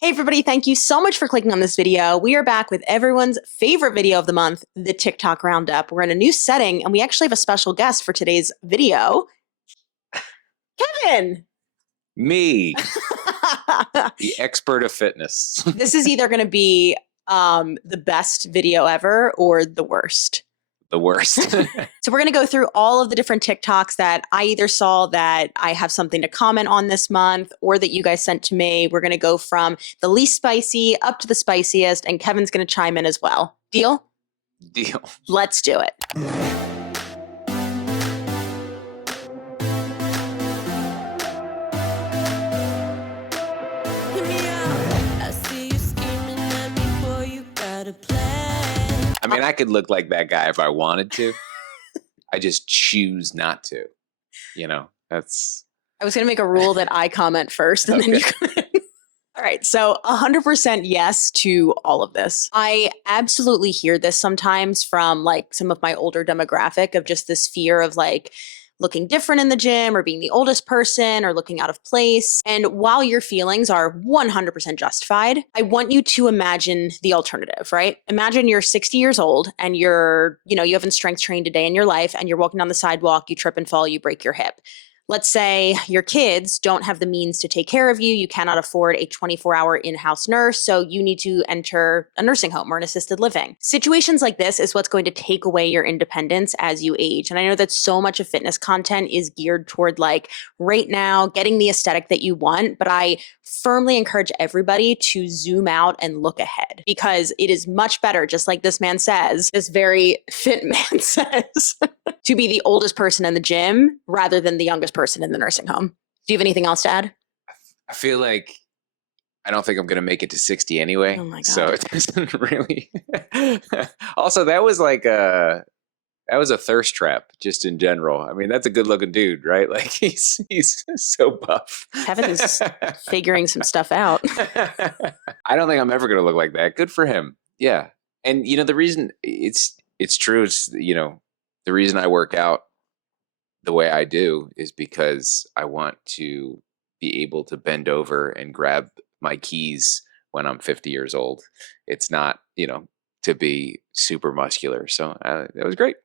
Hey everybody, thank you so much for clicking on this video. We are back with everyone's favorite video of the month, the TikTok Roundup. We're in a new setting and we actually have a special guest for today's video. Kevin! Me, the expert of fitness. This is either going to be the best video ever or the worst. The worst. So we're going to go through all of the different TikToks that I either saw that I have something to comment on this month or that you guys sent to me. We're going to go from the least spicy up to the spiciest, and Kevin's going to chime in as well. Deal? Deal. Let's do it. I mean, I could look like that guy if I wanted to. I just choose not to. That's. I was going to make a rule that I comment first and then you comment. All right. So 100% yes to all of this. I absolutely hear this sometimes from like some of my older demographic of just this fear of like looking different in the gym or being the oldest person or looking out of place. And while your feelings are 100% justified, I want you to imagine the alternative, right? Imagine you're 60 years old and you haven't strength trained a day in your life and you're walking down the sidewalk, you trip and fall, you break your hip. Let's say your kids don't have the means to take care of you. You cannot afford a 24-hour in-house nurse, so you need to enter a nursing home or an assisted living. Situations like this is what's going to take away your independence as you age. And I know that so much of fitness content is geared toward like right now, getting the aesthetic that you want, but I firmly encourage everybody to zoom out and look ahead because it is much better, just like this man says, this very fit man says, to be the oldest person in the gym rather than the youngest person in the nursing home. Do you have anything else to add? I feel like I don't think I'm going to make it to 60 anyway. Oh my God. So it doesn't really. Also, that was a thirst trap just in general. I mean, that's a good looking dude, right? Like he's so buff. Kevin is figuring some stuff out. I don't think I'm ever going to look like that. Good for him. Yeah. And the reason it's true. It's, the reason I work out the way I do is because I want to be able to bend over and grab my keys when I'm 50 years old. It's not, to be super muscular. So that was great.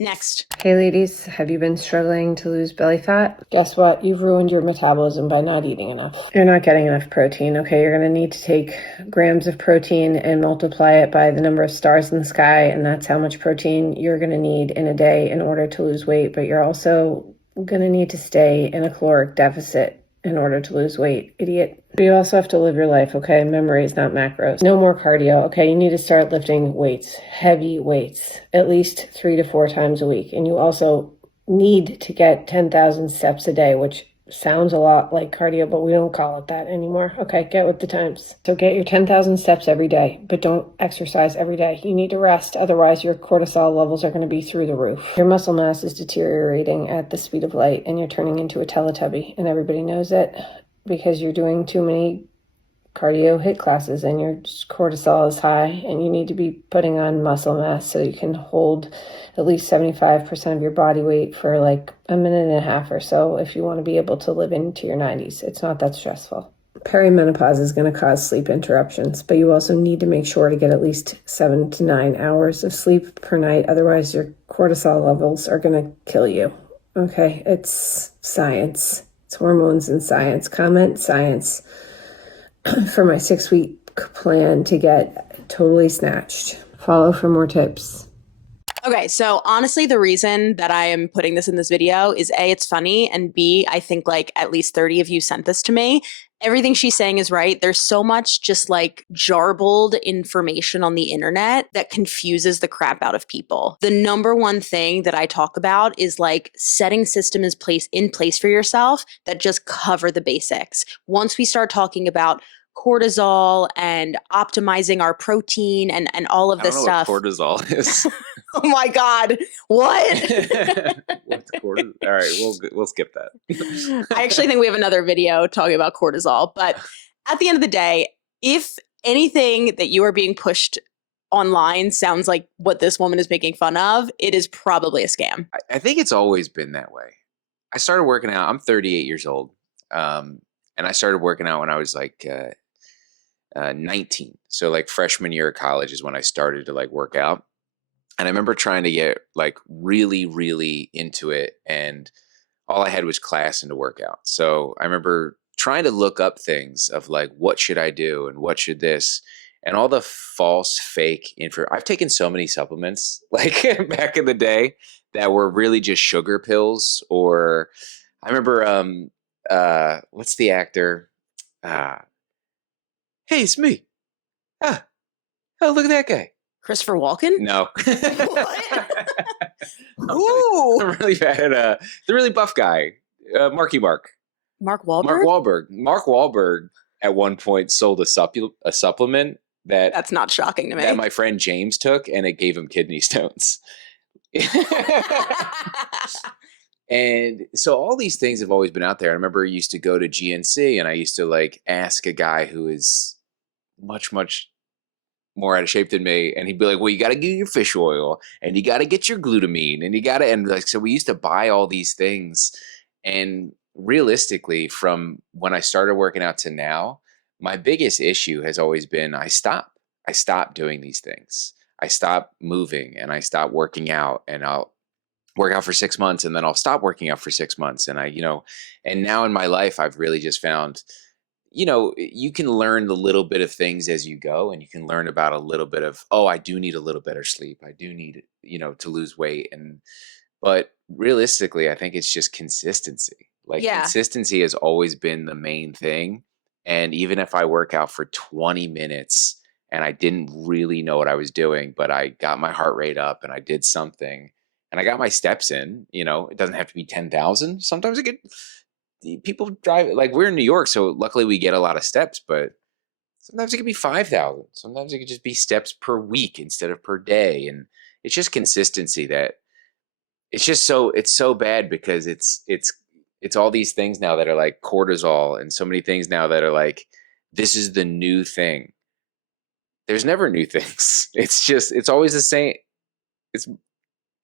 Next. Hey ladies, have you been struggling to lose belly fat? Guess what? You've ruined your metabolism by not eating enough. You're not getting enough protein, okay? You're going to need to take grams of protein and multiply it by the number of stars in the sky, and that's how much protein you're going to need in a day in order to lose weight, but you're also going to need to stay in a caloric deficit in order to lose weight, idiot. But you also have to live your life, okay? Memory is not macros. No more cardio, okay? You need to start lifting weights, heavy weights, at least 3 to 4 times a week. And you also need to get 10,000 steps a day, which sounds a lot like cardio, but we don't call it that anymore. Okay, get with the times. So get your 10,000 steps every day, but don't exercise every day. You need to rest, otherwise your cortisol levels are going to be through the roof. Your muscle mass is deteriorating at the speed of light, and you're turning into a Teletubby, and everybody knows it because you're doing too many cardio HIIT classes and your cortisol is high, and you need to be putting on muscle mass so you can hold at least 75% of your body weight for like a minute and a half or so if you want to be able to live into your 90s. It's not that stressful. Perimenopause is going to cause sleep interruptions, but you also need to make sure to get at least 7 to 9 hours of sleep per night. Otherwise, your cortisol levels are going to kill you. Okay, it's science. It's hormones and science. Comment science for my 6-week plan to get totally snatched. Follow for more tips. Okay, so honestly, the reason that I am putting this in this video is A, it's funny, and B, I think like at least 30 of you sent this to me. Everything she's saying is right. There's so much just like jarbled information on the internet that confuses the crap out of people. The number one thing that I talk about is like setting systems in place for yourself that just cover the basics. Once we start talking about cortisol and optimizing our protein and all of this stuff. What cortisol is. Oh my God. What? What's cortisol? All right, we'll skip that. I actually think we have another video talking about cortisol, but at the end of the day, if anything that you are being pushed online sounds like what this woman is making fun of, it is probably a scam. I think it's always been that way. I started working out. I'm 38 years old. And I started working out when I was like 19. So like freshman year of college is when I started to like work out. And I remember trying to get like really, really into it. And all I had was class and to work out. So I remember trying to look up things of like, what should I do and what should this, and all the false fake info. I've taken so many supplements like back in the day that were really just sugar pills. Or I remember, what's the actor? Hey, it's me. Ah, oh, look at that guy. Christopher Walken? No. What? I'm Ooh. really bad at the really buff guy, Marky Mark. Mark Wahlberg? Mark Wahlberg. Mark Wahlberg at one point sold a supplement That's not shocking to me. that my friend James took, and it gave him kidney stones. And so all these things have always been out there. I remember I used to go to GNC and I used to like ask a guy who is much, much more out of shape than me, and he'd be like, well, you got to get your fish oil and you got to get your glutamine and you got to, and like, so we used to buy all these things. And realistically, from when I started working out to now, my biggest issue has always been I stopped doing these things. I stopped moving and I stopped working out, and I'll work out for 6 months and then I'll stop working out for 6 months. And and now in my life, I've really just found, you can learn the little bit of things as you go, and you can learn about a little bit of, oh, I do need a little better sleep. I do need, to lose weight. But realistically, I think it's just consistency. Like consistency has always been the main thing. And even if I work out for 20 minutes and I didn't really know what I was doing, but I got my heart rate up and I did something and I got my steps in, it doesn't have to be 10,000. Sometimes people drive, like we're in New York, so luckily we get a lot of steps, but sometimes it could be 5,000. Sometimes it could just be steps per week instead of per day. And it's just consistency that it's so bad, because it's all these things now that are like cortisol, and so many things now that are like, this is the new thing. There's never new things. It's always the same. It's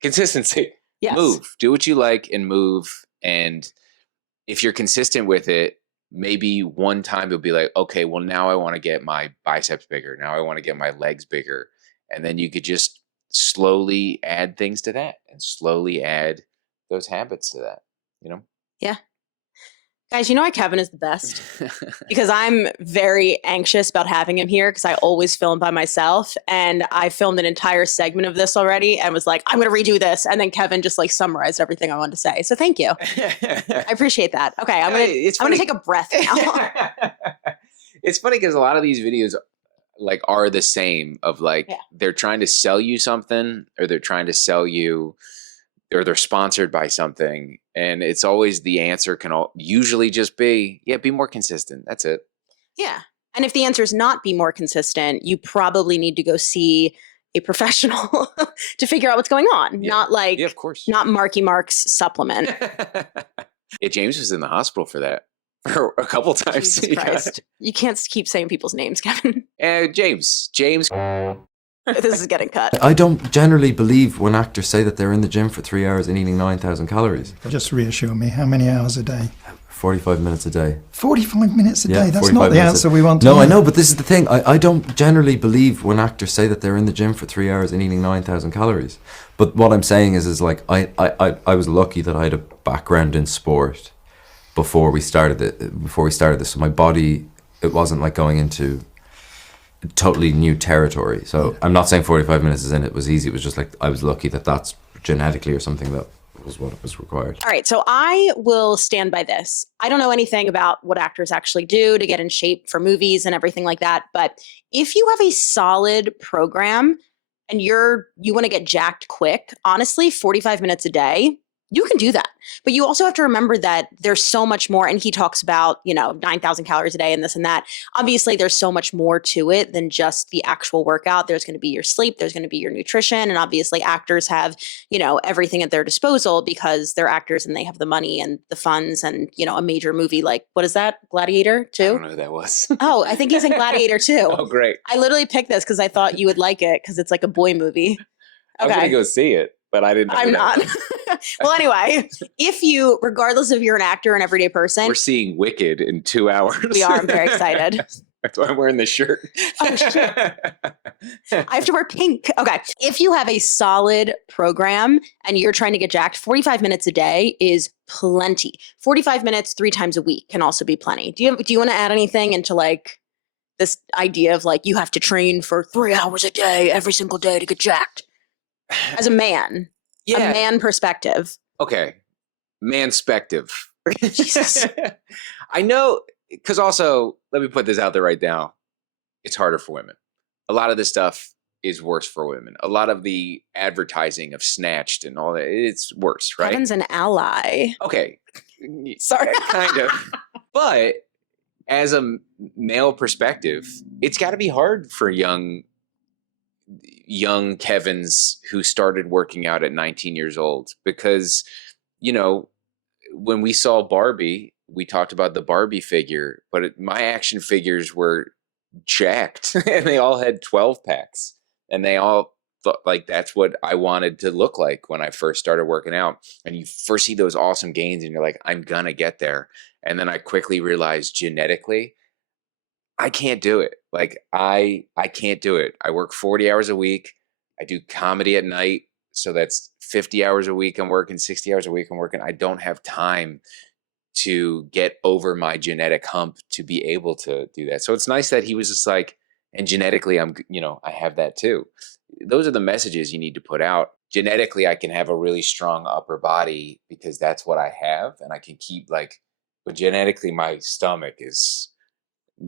consistency. Yes. Move, do what you like and move. And if you're consistent with it, maybe one time you'll be like, okay, well, now I want to get my biceps bigger. Now I want to get my legs bigger. And then you could just slowly add things to that and slowly add those habits to that, Yeah. Guys, you know why Kevin is the best? Because I'm very anxious about having him here, because I always film by myself, and I filmed an entire segment of this already and was like, I'm going to redo this. And then Kevin just like summarized everything I wanted to say. So thank you. I appreciate that. Okay. I'm going to take a breath now. It's funny because a lot of these videos like are the same of like, they're trying to sell you something, or they're trying to sell you, or they're sponsored by something. And it's always, the answer can usually just be, be more consistent. That's it. Yeah. And if the answer is not be more consistent, you probably need to go see a professional to figure out what's going on. Not like, of course, not Marky Mark's supplement. James was in the hospital for that a couple times. Jesus Christ. You can't keep saying people's names, Kevin. James. This is getting cut. I don't generally believe when actors say that they're in the gym for 3 hours and eating 9,000 calories. Just reassure me, how many hours a day? 45 minutes a day. 45 minutes a day? That's not the answer we want to No, I know, but this is the thing. I don't generally believe when actors say that they're in the gym for 3 hours and eating 9,000 calories. But what I'm saying is like, I was lucky that I had a background in sport before we started this. So my body, it wasn't like going into totally new territory. So I'm not saying 45 minutes is in, it was easy. It was just like, I was lucky that that's genetically or something that was what was required. All right. So I will stand by this. I don't know anything about what actors actually do to get in shape for movies and everything like that. But if you have a solid program and you want to get jacked quick, honestly, 45 minutes a day, you can do that. But you also have to remember that there's so much more. And he talks about, 9,000 calories a day and this and that. Obviously, there's so much more to it than just the actual workout. There's going to be your sleep. There's going to be your nutrition. And obviously, actors have, everything at their disposal because they're actors and they have the money and the funds and, a major movie like, what is that? Gladiator 2? I don't know who that was. Oh, I think he's in Gladiator 2. Oh, great. I literally picked this because I thought you would like it because it's like a boy movie. Okay. I'm going to go see it. But I didn't know. I'm not. Well, anyway, if you, regardless if you're an actor or an everyday person. We're seeing Wicked in 2 hours. We are. I'm very excited. That's why I'm wearing this shirt. Oh, shit. I have to wear pink. Okay. If you have a solid program and you're trying to get jacked, 45 minutes a day is plenty. 45 minutes 3 times a week can also be plenty. Do you want to add anything into like this idea of like you have to train for 3 hours a day every single day to get jacked? As a man, a man perspective. Okay. Manspective. Jesus. I know, because also, let me put this out there right now. It's harder for women. A lot of this stuff is worse for women. A lot of the advertising of Snatched and all that, it's worse, right? Kevin's an ally. Okay. Sorry. Kind of. But as a male perspective, it's got to be hard for young Kevins who started working out at 19 years old because, you know, when we saw Barbie, we talked about the Barbie figure, but my action figures were jacked and they all had 12 packs and they all thought like that's what I wanted to look like when I first started working out. And you first see those awesome gains and you're like, I'm gonna get there. And then I quickly realized genetically, I can't do it. Like I can't do it. I work 40 hours a week. I do comedy at night. So that's 50 hours a week I'm working, 60 hours a week I'm working. I don't have time to get over my genetic hump to be able to do that. So it's nice that he was just like, and genetically I have that too. Those are the messages you need to put out. Genetically, I can have a really strong upper body because that's what I have. And I can keep but genetically my stomach is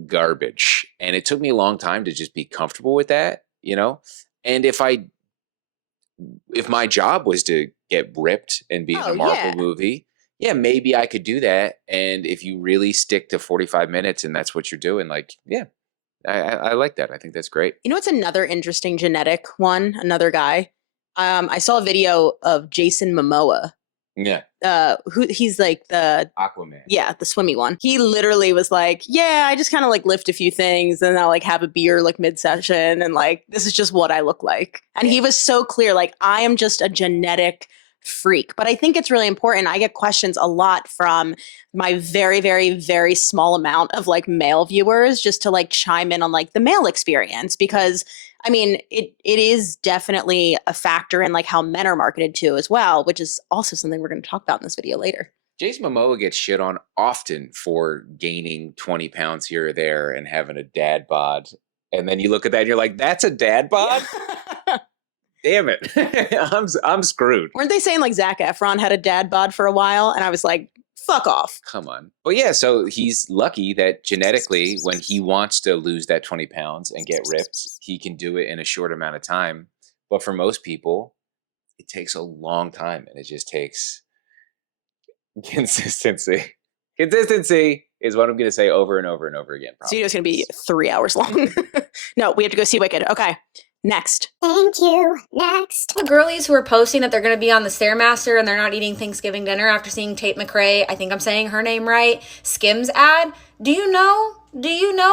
garbage. And it took me a long time to just be comfortable with that, And if my job was to get ripped and be in a Marvel movie, maybe I could do that. And if you really stick to 45 minutes and that's what you're doing, I like that. I think that's great. You know what's another interesting genetic one? Another guy. I saw a video of Jason Momoa. Yeah. He's like the Aquaman. Yeah, the swimmy one. He literally was like, I just kind of lift a few things and I'll have a beer mid-session and this is just what I look like. And he was so clear, I am just a genetic freak. But I think it's really important. I get questions a lot from my very, very, very small amount of male viewers just to chime in on the male experience because I mean, it is definitely a factor in how men are marketed to as well, which is also something we're going to talk about in this video later. Jason Momoa gets shit on often for gaining 20 pounds here or there and having a dad bod. And then you look at that and you're like, that's a dad bod? Damn it. I'm screwed. Weren't they saying Zac Efron had a dad bod for a while? And I was like, fuck off. Come on. Well, yeah, so he's lucky that genetically, when he wants to lose that 20 pounds and get ripped, he can do it in a short amount of time. But for most people, it takes a long time, and it just takes consistency. Consistency is what I'm going to say over and over and over again. This video's going to be 3 hours long. No, we have to go see Wicked. Okay. Next. Thank you. Next. The girlies who are posting that they're going to be on the Stairmaster and they're not eating Thanksgiving dinner after seeing Tate McRae, I think I'm saying her name right, Skims ad. Do you know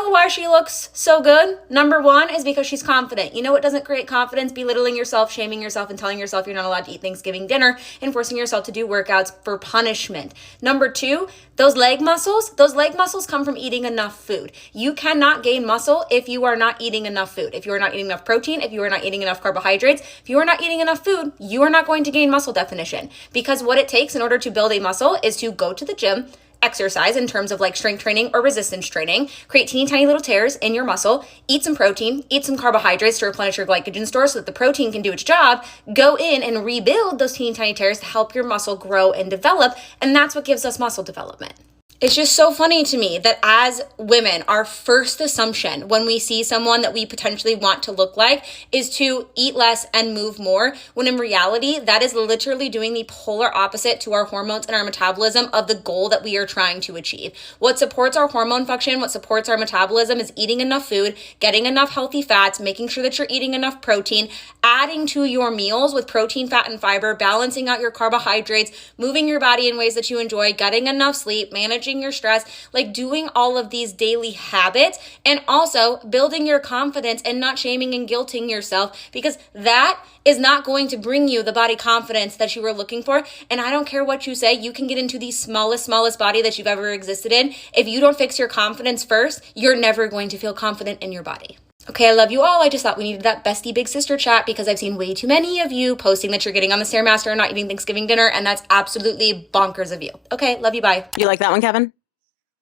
why she looks so good? Number one is because she's confident. You know what doesn't create confidence? Belittling yourself, shaming yourself, and telling yourself you're not allowed to eat Thanksgiving dinner and forcing yourself to do workouts for punishment. Number two, those leg muscles come from eating enough food. You cannot gain muscle if you are not eating enough food. If you are not eating enough protein, if you are not eating enough carbohydrates, if you are not eating enough food, you are not going to gain muscle definition. Because what it takes in order to build a muscle is to go to the gym, exercise in terms of strength training or resistance training, create teeny tiny little tears in your muscle, eat some protein, eat some carbohydrates to replenish your glycogen store so that the protein can do its job, go in and rebuild those teeny tiny tears to help your muscle grow and develop, and that's what gives us muscle development. It's just so funny to me that as women, our first assumption when we see someone that we potentially want to look like is to eat less and move more, when in reality, that is literally doing the polar opposite to our hormones and our metabolism of the goal that we are trying to achieve. What supports our hormone function, what supports our metabolism is eating enough food, getting enough healthy fats, making sure that you're eating enough protein, adding to your meals with protein, fat, and fiber, balancing out your carbohydrates, moving your body in ways that you enjoy, getting enough sleep, managing managing your stress, like doing all of these daily habits, and also building your confidence and not shaming and guilting yourself, because that is not going to bring you the body confidence that you were looking for. And I don't care what you say, you can get into the smallest body that you've ever existed in. If you don't fix your confidence first, you're never going to feel confident in your body. Okay, I love you all. I just thought we needed that bestie big sister chat because I've seen way too many of you posting that you're getting on the Stairmaster and not eating Thanksgiving dinner, and that's absolutely bonkers of you. Okay, love you, bye. You like that one, Kevin?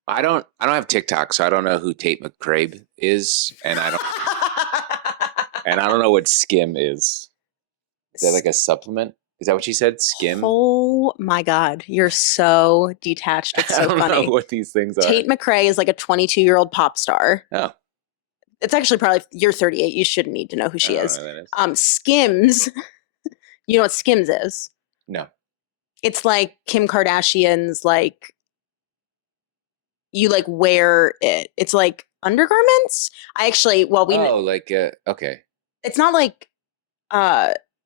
I don't have TikTok, so I don't know who Tate McCrabe is, and I don't know what skim is. Is that like a supplement? Is that what she said? Skim? Oh my God. You're so detached. It's so I don't funny. know what these things are. Tate McRae is like a 22-year-old pop star. Oh. It's actually probably, you're 38. You shouldn't need to know who she is. I don't know who that is. Skims. You know what Skims is? No. It's like Kim Kardashian's, like, you like wear it. It's like undergarments. Okay. It's not like,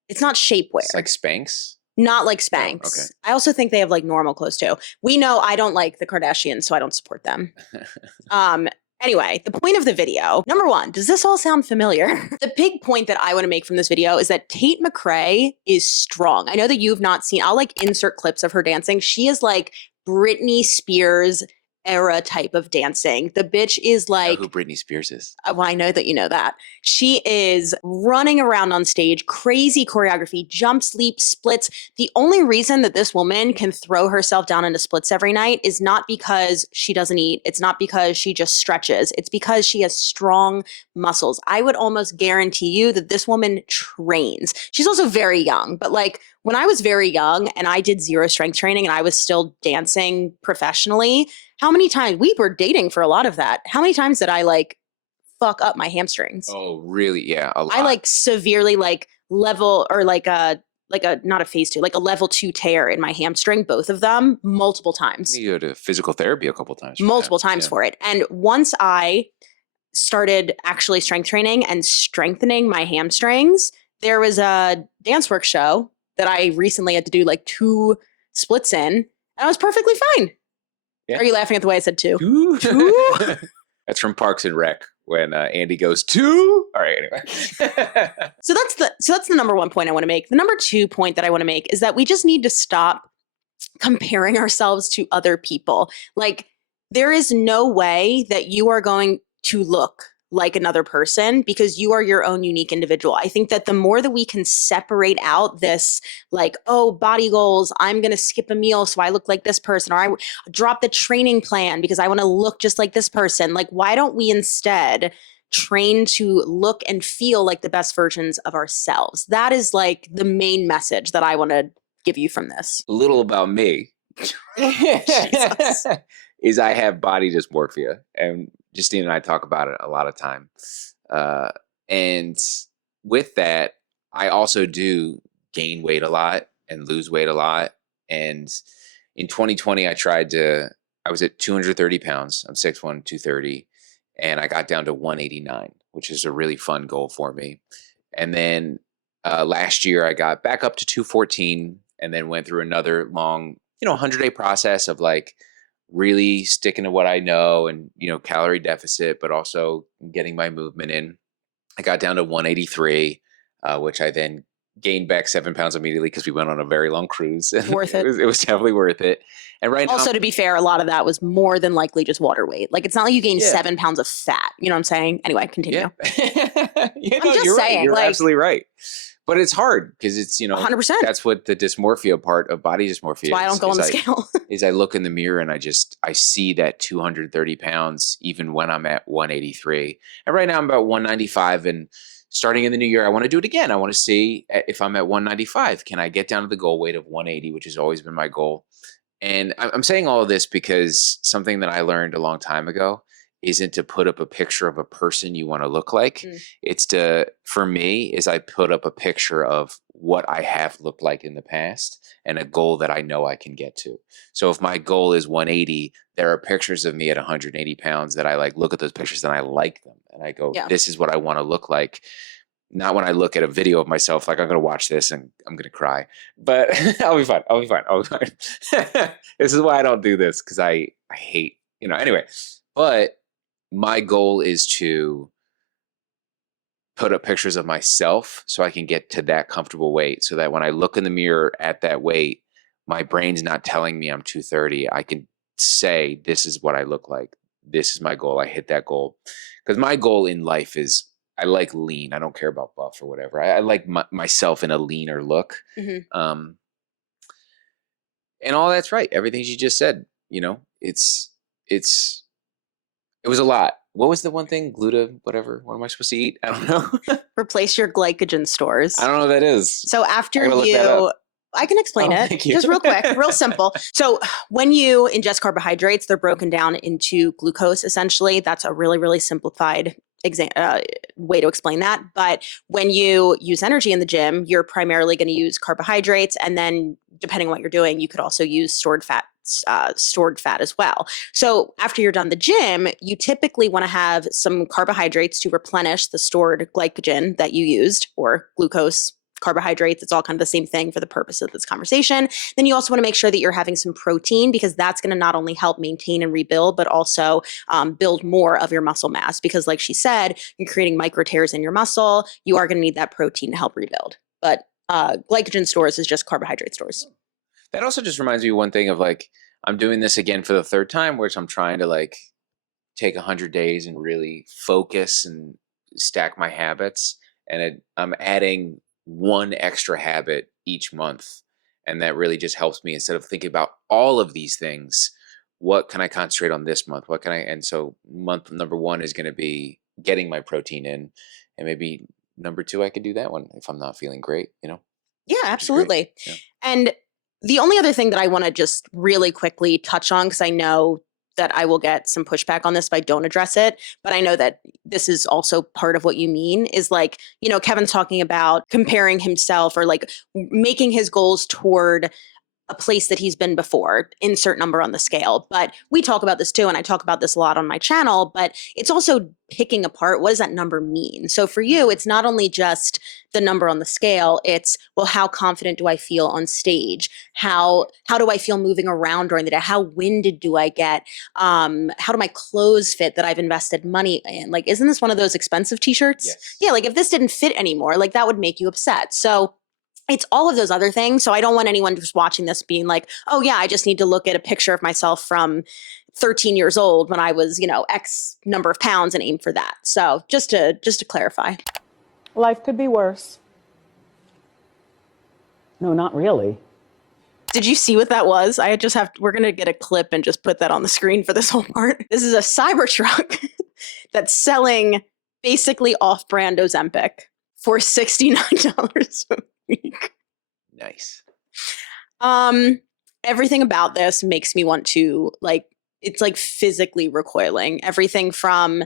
it's not shapewear. It's like Spanx? Not like Spanx. Oh, okay. I also think they have like normal clothes too. We know I don't like the Kardashians, so I don't support them. Anyway, the point of the video, number one, does this all sound familiar? The big point that I want to make from this video is that Tate McRae is strong. I know that you've not seen, I'll like insert clips of her dancing. She is like Britney Spears era type of dancing. The bitch is like, I know who Britney Spears is. well, I know that you know that. She is running around on stage, crazy choreography, jumps, leaps, splits. The only reason that this woman can throw herself down into splits every night is not because she doesn't eat. It's not because she just stretches. It's because she has strong muscles. I would almost guarantee you that this woman trains. She's also very young, but like when I was very young and I did zero strength training and I was still dancing professionally, how many times we were dating for a lot of that? How many times did I like fuck up my hamstrings? Oh, really? Yeah, a lot. I like severely like level or like a not a phase 2, like a level 2 tear in my hamstring, both of them, multiple times. You go to physical therapy a couple times. Multiple times for it. And once I started actually strength training and strengthening my hamstrings, there was a dance work show that I recently had to do like 2 splits in, and I was perfectly fine. Yeah. Are you laughing at the way I said two? That's from Parks and Rec when Andy goes two. All right, anyway. So that's the number one point I want to make. The number 2 point that I want to make is that we just need to stop comparing ourselves to other people. Like, there is no way that you are going to look like another person because you are your own unique individual. I think that the more that we can separate out this, like, oh, body goals, I'm going to skip a meal so I look like this person, or I drop the training plan because I want to look just like this person. Like, why don't we instead train to look and feel like the best versions of ourselves? That is like the main message that I want to give you from this. A little about me is I have body dysmorphia, and Justina and I talk about it a lot of time. And with that, I also do gain weight a lot and lose weight a lot. And in 2020, I was at 230 pounds. I'm 6'1", 230. And I got down to 189, which is a really fun goal for me. And then last year I got back up to 214 and then went through another long, 100-day process of like, really sticking to what I know and, calorie deficit, but also getting my movement in. I got down to 183, which I then gained back 7 pounds immediately because we went on a very long cruise. Worth it. It was definitely worth it. And right also, now, to be fair, a lot of that was more than likely just water weight. Like, it's not like you gained 7 pounds of fat. You know what I'm saying? Anyway, continue. Yeah. I'm just you're saying. Right. You're like, absolutely right. But it's hard because it's, 100%. That's what the dysmorphia part of body dysmorphia is. That's why I don't go on the scale. Is I look in the mirror and I see that 230 pounds even when I'm at 183. And right now I'm about 195, and starting in the new year, I want to do it again. I want to see if I'm at 195, can I get down to the goal weight of 180, which has always been my goal. And I'm saying all of this because something that I learned a long time ago isn't to put up a picture of a person you want to look like. It's for me, is I put up a picture of what I have looked like in the past and a goal that I know I can get to. So if my goal is 180, there are pictures of me at 180 pounds that I like, look at those pictures and I like them. And I go, this is what I want to look like. Not when I look at a video of myself, like I'm going to watch this and I'm going to cry, but I'll be fine. I'll be fine. I'll be fine. This is why I don't do this, because I hate, anyway. But my goal is to put up pictures of myself so I can get to that comfortable weight, so that when I look in the mirror at that weight, my brain's not telling me I'm 230. I can say, this is what I look like. This is my goal. I hit that goal. Because my goal in life is, I like lean. I don't care about buff or whatever. I like myself in a leaner look. Mm-hmm. And all that's right. Everything she just said, it was a lot. What was the one thing? Gluta, whatever. What am I supposed to eat? I don't know. Replace your glycogen stores. I don't know what that is. So after I can explain it. Thank you. Just real quick, real simple. So when you ingest carbohydrates, they're broken down into glucose, essentially. That's a really, really simplified way to explain that. But when you use energy in the gym, you're primarily going to use carbohydrates. And then depending on what you're doing, you could also use stored fat as well. So after you're done the gym, you typically want to have some carbohydrates to replenish the stored glycogen that you used, or glucose, carbohydrates. It's all kind of the same thing for the purpose of this conversation. Then you also want to make sure that you're having some protein, because that's going to not only help maintain and rebuild, but also build more of your muscle mass. Because like she said, you're creating micro tears in your muscle. You are going to need that protein to help rebuild. But glycogen stores is just carbohydrate stores. That also just reminds me of one thing of, like, I'm doing this again for the third time, which I'm trying to like take 100 days and really focus and stack my habits. And I'm adding one extra habit each month. And that really just helps me, instead of thinking about all of these things, what can I concentrate on this month? And so month number 1 is going to be getting my protein in, and maybe number 2, I could do that one if I'm not feeling great, Yeah, absolutely. Yeah. And the only other thing that I want to just really quickly touch on, because I know that I will get some pushback on this if I don't address it, but I know that this is also part of what you mean, is like, Kevin's talking about comparing himself, or like making his goals toward a place that he's been before, insert number on the scale. But we talk about this too, and I talk about this a lot on my channel, but it's also picking apart, what does that number mean? So for you, it's not only just the number on the scale, it's, well, how confident do I feel on stage? How do I feel moving around during the day? How winded do I get? How do my clothes fit that I've invested money in? Like, isn't this one of those expensive t-shirts? Yes. Yeah, like if this didn't fit anymore, like that would make you upset. So it's all of those other things. So I don't want anyone just watching this being like, oh yeah, I just need to look at a picture of myself from 13 years old when I was, X number of pounds, and aim for that. So just to clarify. Life could be worse. No, not really. Did you see what that was? We're going to get a clip and just put that on the screen for this whole part. This is a Cybertruck that's selling basically off-brand Ozempic for $69 a week. Nice. Everything about this makes me want to, like, it's like physically recoiling. Everything from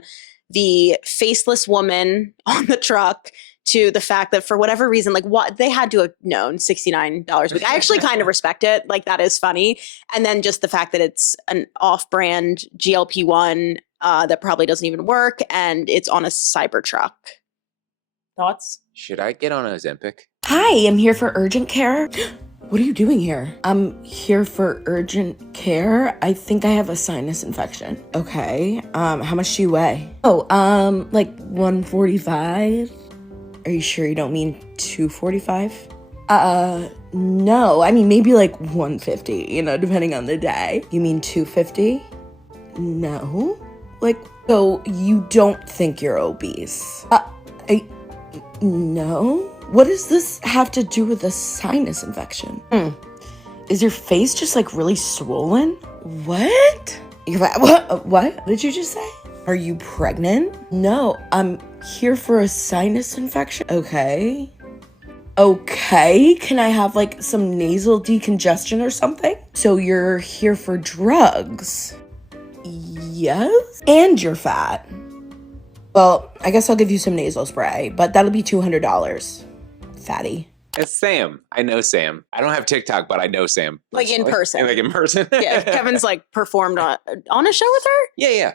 the faceless woman on the truck to the fact that for whatever reason, like, what they had to have known $69 a week. I actually kind of respect it. Like, that is funny. And then just the fact that it's an off-brand GLP-1 that probably doesn't even work, and it's on a Cybertruck. Thoughts? Should I get on Ozempic? Hi, I'm here for urgent care. What are you doing here? I'm here for urgent care. I think I have a sinus infection. Okay. How much do you weigh? Oh, like 145. Are you sure you don't mean 245? No. I mean, maybe like 150, depending on the day. You mean 250? No. Like, so you don't think you're obese? No. What does this have to do with a sinus infection? Is your face just like really swollen? What? What did you just say? Are you pregnant? No, I'm here for a sinus infection. Okay. Can I have like some nasal decongestion or something? So you're here for drugs? Yes. And you're fat. Well, I guess I'll give you some nasal spray, but that'll be $200. Fatty. It's Sam. I know Sam. I don't have TikTok, but I know Sam. Like in person. Like in person. Yeah, Kevin's like performed on a show with her? Yeah.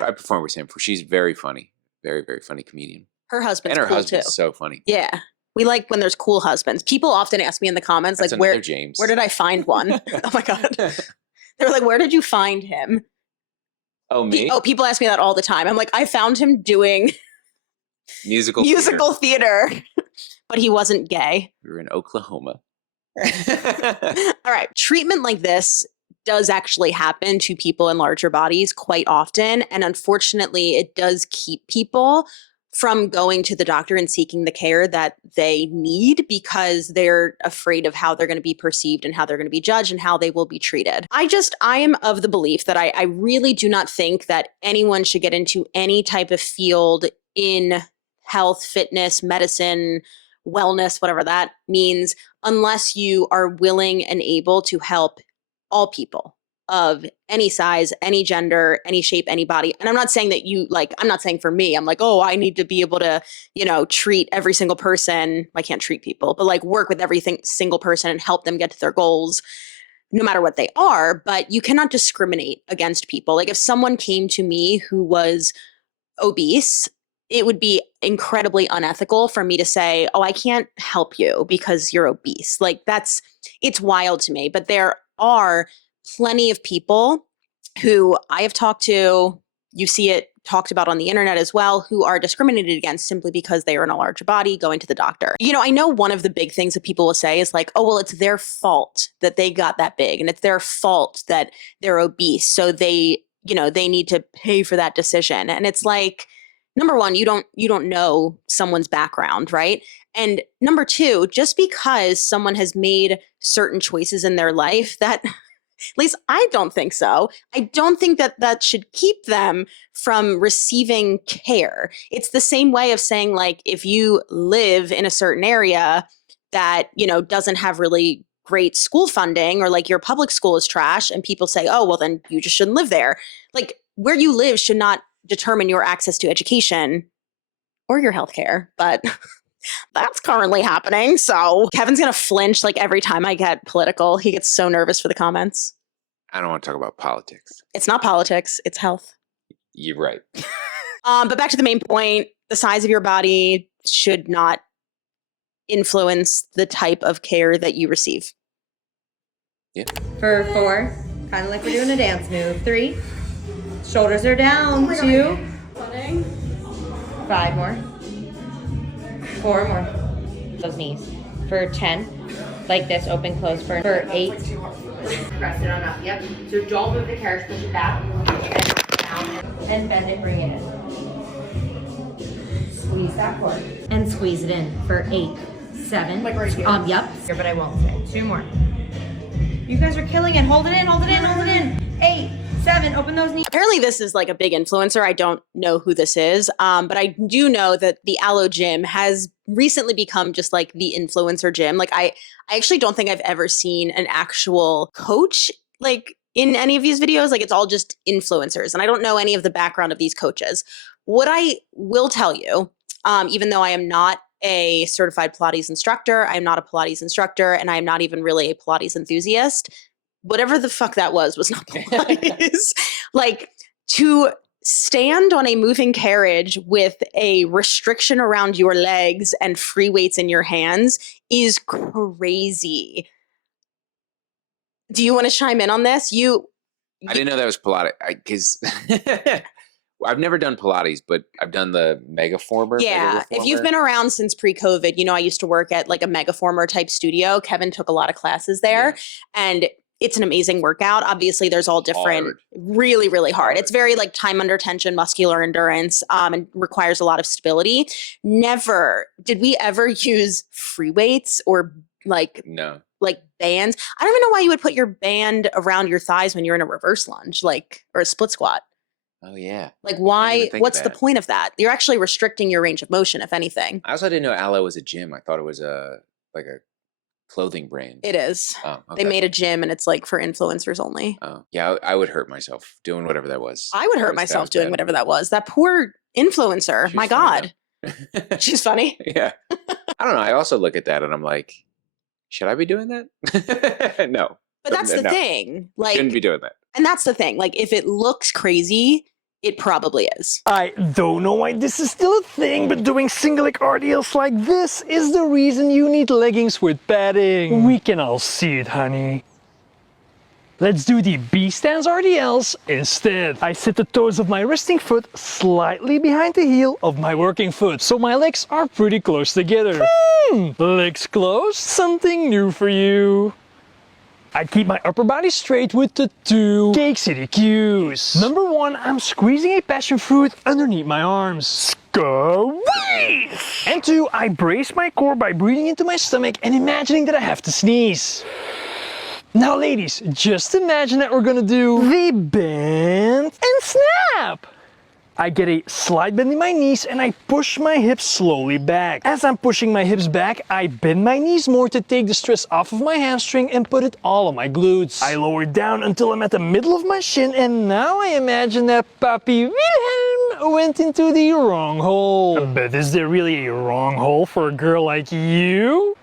I performed with Sam. She's very funny. Very, very funny comedian. Her husband's And her cool husband's too. so funny. Yeah. We like when there's cool husbands. People often ask me in the comments, That's like, where James. did I find one? Oh my God. They're like, where did you find him? Oh, me? People ask me that all the time. I'm like, I found him doing musical theater, but he wasn't gay. We were in Oklahoma. All right. Treatment like this does actually happen to people in larger bodies quite often. And unfortunately, it does keep people from going to the doctor and seeking the care that they need because they're afraid of how they're going to be perceived and how they're going to be judged and how they will be treated. I am of the belief that I really do not think that anyone should get into any type of field in health, fitness, medicine, wellness, whatever that means, unless you are willing and able to help all people of any size, any gender, any shape, any body. And I'm not saying that I'm not saying for me, I'm like, oh, I need to be able to, treat every single person. I can't treat people, but like work with every single person and help them get to their goals, no matter what they are. But you cannot discriminate against people. Like if someone came to me who was obese, it would be incredibly unethical for me to say, oh, I can't help you because you're obese. Like it's wild to me. But there are plenty of people who I have talked to, you see it talked about on the internet as well, who are discriminated against simply because they are in a larger body going to the doctor. I know one of the big things that people will say is like, oh, well, it's their fault that they got that big and it's their fault that they're obese. So they need to pay for that decision. And it's like, number one, you don't know someone's background, right? And number two, just because someone has made certain choices in their life that, at least I don't think so. I don't think that should keep them from receiving care. It's the same way of saying, like, if you live in a certain area that, doesn't have really great school funding, or like your public school is trash and people say, oh, well, then you just shouldn't live there. Like where you live should not determine your access to education or your healthcare, but that's currently happening. So Kevin's going to flinch like every time I get political. He gets so nervous for the comments. I don't want to talk about politics. It's not politics. It's health. You're right. But back to the main point, the size of your body should not influence the type of care that you receive. Yeah. For 4, kind of like we're doing a dance move. 3, shoulders are down. 2, 5 more. 4 more. Those knees. For 10, like this, open, close. For 8, press it on up. Yep. So don't move the carriage, push it back. Bend it down. And bend it, bring it in. Squeeze that cord. And squeeze it in for 8, 7. Like right here. Yep. Here, but I won't say. 2 more. You guys are killing it. Hold it in, hold it in, hold it in. 8, 7, open those knees. Apparently this is like a big influencer. I don't know who this is, but I do know that the Aloe Gym has recently become just like the influencer gym. Like I actually don't think I've ever seen an actual coach like in any of these videos. Like it's all just influencers, and I don't know any of the background of these coaches. What I will tell you, even though I am not a certified Pilates instructor, I am not a Pilates instructor, and I am not even really a Pilates enthusiast. Whatever the fuck that was not Pilates. Like to stand on a moving carriage with a restriction around your legs and free weights in your hands is crazy. Do you want to chime in on this? I didn't know that was Pilates because I've never done Pilates, but I've done the Megaformer. Yeah, if you've been around since pre-COVID, I used to work at like a Megaformer type studio. Kevin took a lot of classes there, and it's an amazing workout. Obviously, there's all different, really, really hard. It's very like time under tension, muscular endurance, and requires a lot of stability. Never did we ever use free weights or like bands. I don't even know why you would put your band around your thighs when you're in a reverse lunge, or a split squat. Oh yeah. Like why? What's the point of that? You're actually restricting your range of motion, if anything. I also didn't know Aloe was a gym. I thought it was a clothing brand. It is. Oh, okay. They made a gym and it's like for influencers only. Oh, yeah. I would hurt myself doing whatever that was. I would hurt myself doing whatever that was. That poor influencer. My God. She's funny. Yeah. I don't know. I also look at that and I'm like, should I be doing that? No. But that's the thing. Like, shouldn't be doing that. And that's the thing. Like, if it looks crazy, it probably is. I don't know why this is still a thing, but doing single leg RDLs like this is the reason you need leggings with padding. We can all see it, honey. Let's do the B stance RDLs instead. I sit the toes of my resting foot slightly behind the heel of my working foot, so my legs are pretty close together. Legs closed, something new for you. I keep my upper body straight with the 2 Cake City cues. Number 1, I'm squeezing a passion fruit underneath my arms. Squeeze! And 2, I brace my core by breathing into my stomach and imagining that I have to sneeze. Now ladies, just imagine that we're gonna do the bend and snap. I get a slight bend in my knees and I push my hips slowly back. As I'm pushing my hips back, I bend my knees more to take the stress off of my hamstring and put it all on my glutes. I lower down until I'm at the middle of my shin, and now I imagine that Papi Wilhelm went into the wrong hole. But is there really a wrong hole for a girl like you?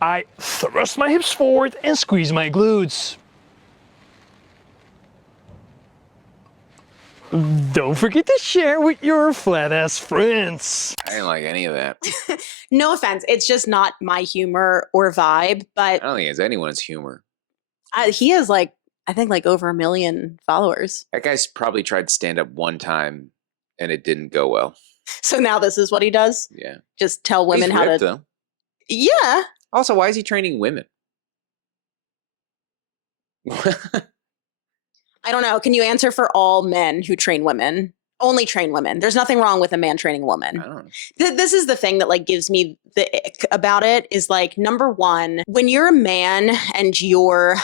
I thrust my hips forward and squeeze my glutes. Don't forget to share with your flat-ass friends. I didn't like any of that. No offense. It's just not my humor or vibe, but I don't think it's anyone's humor. he has like, I think like over 1 million followers. That guy's probably tried stand up one time and it didn't go well. So now this is what he does? Yeah. Just tell women He's how ripped, to... though. Yeah. Also, why is he training women? I don't know. Can you answer for all men who train women? Only train women. There's nothing wrong with a man training a woman. I don't know. This is the thing that like gives me the ick about it is like, number one, when you're a man and your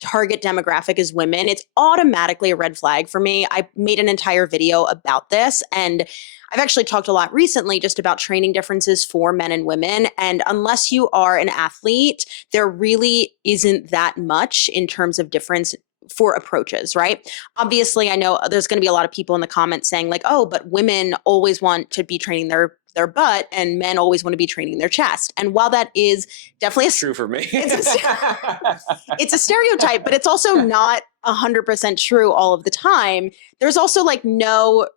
target demographic is women, it's automatically a red flag for me. I made an entire video about this, and I've actually talked a lot recently just about training differences for men and women. And unless you are an athlete, there really isn't that much in terms of difference for approaches, right? Obviously, I know there's going to be a lot of people in the comments saying like, oh, but women always want to be training their butt and men always want to be training their chest. And while that is definitely True for me. it's a stereotype, but it's also not 100% true all of the time. There's also like no,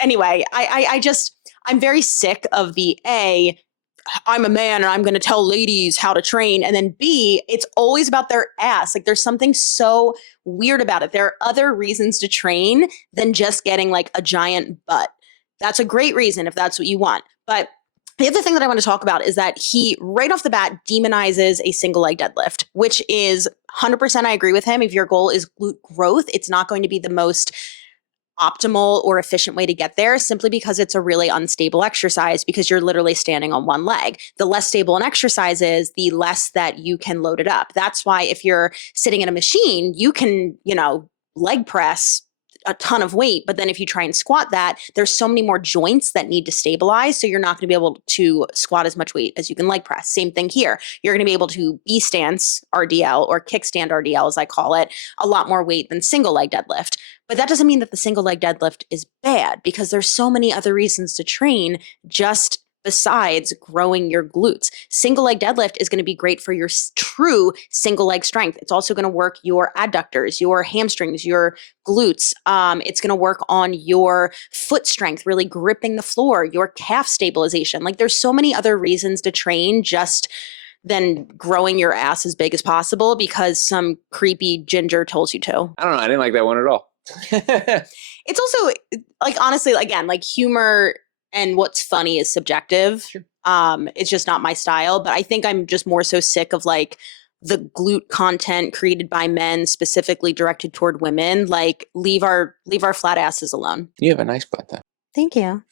anyway, I'm very sick of the I'm a man and I'm going to tell ladies how to train. And then B, it's always about their ass. Like there's something so weird about it. There are other reasons to train than just getting like a giant butt. That's a great reason if that's what you want. But the other thing that I want to talk about is that he right off the bat demonizes a single leg deadlift, which is 100% I agree with him. If your goal is glute growth, it's not going to be the most optimal or efficient way to get there simply because it's a really unstable exercise because you're literally standing on one leg. The less stable an exercise is, the less that you can load it up. That's why if you're sitting in a machine, you can, leg press a ton of weight, but then if you try and squat that, there's so many more joints that need to stabilize, so you're not going to be able to squat as much weight as you can leg press. Same thing here. You're going to be able to B-stance RDL or kickstand RDL, as I call it, a lot more weight than single leg deadlift. But that doesn't mean that the single leg deadlift is bad because there's so many other reasons to train just besides growing your glutes. Single leg deadlift is going to be great for your true single leg strength. It's also going to work your adductors, your hamstrings, your glutes. It's going to work on your foot strength, really gripping the floor, your calf stabilization. Like there's so many other reasons to train just than growing your ass as big as possible because some creepy ginger told you to. I don't know. I didn't like that one at all. It's also like, honestly, again, like humor and what's funny is subjective. Sure. It's just not my style, but I think I'm just more so sick of like the glute content created by men specifically directed toward women. Like leave our flat asses alone. You have a nice butt though. Thank you.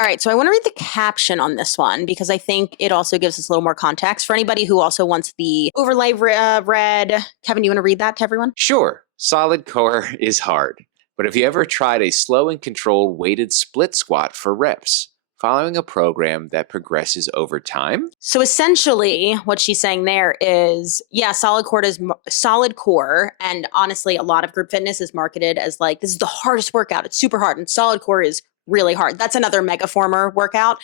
All right, so I want to read the caption on this one because I think it also gives us a little more context for anybody who also wants the overlay read. Kevin, you want to read that to everyone? Sure. Solid core is hard, but have you ever tried a slow and controlled weighted split squat for reps, following a program that progresses over time? So essentially what she's saying there is, yeah, solid core. And honestly, a lot of group fitness is marketed as like, this is the hardest workout. It's super hard. And solid core is really hard. That's another megaformer workout.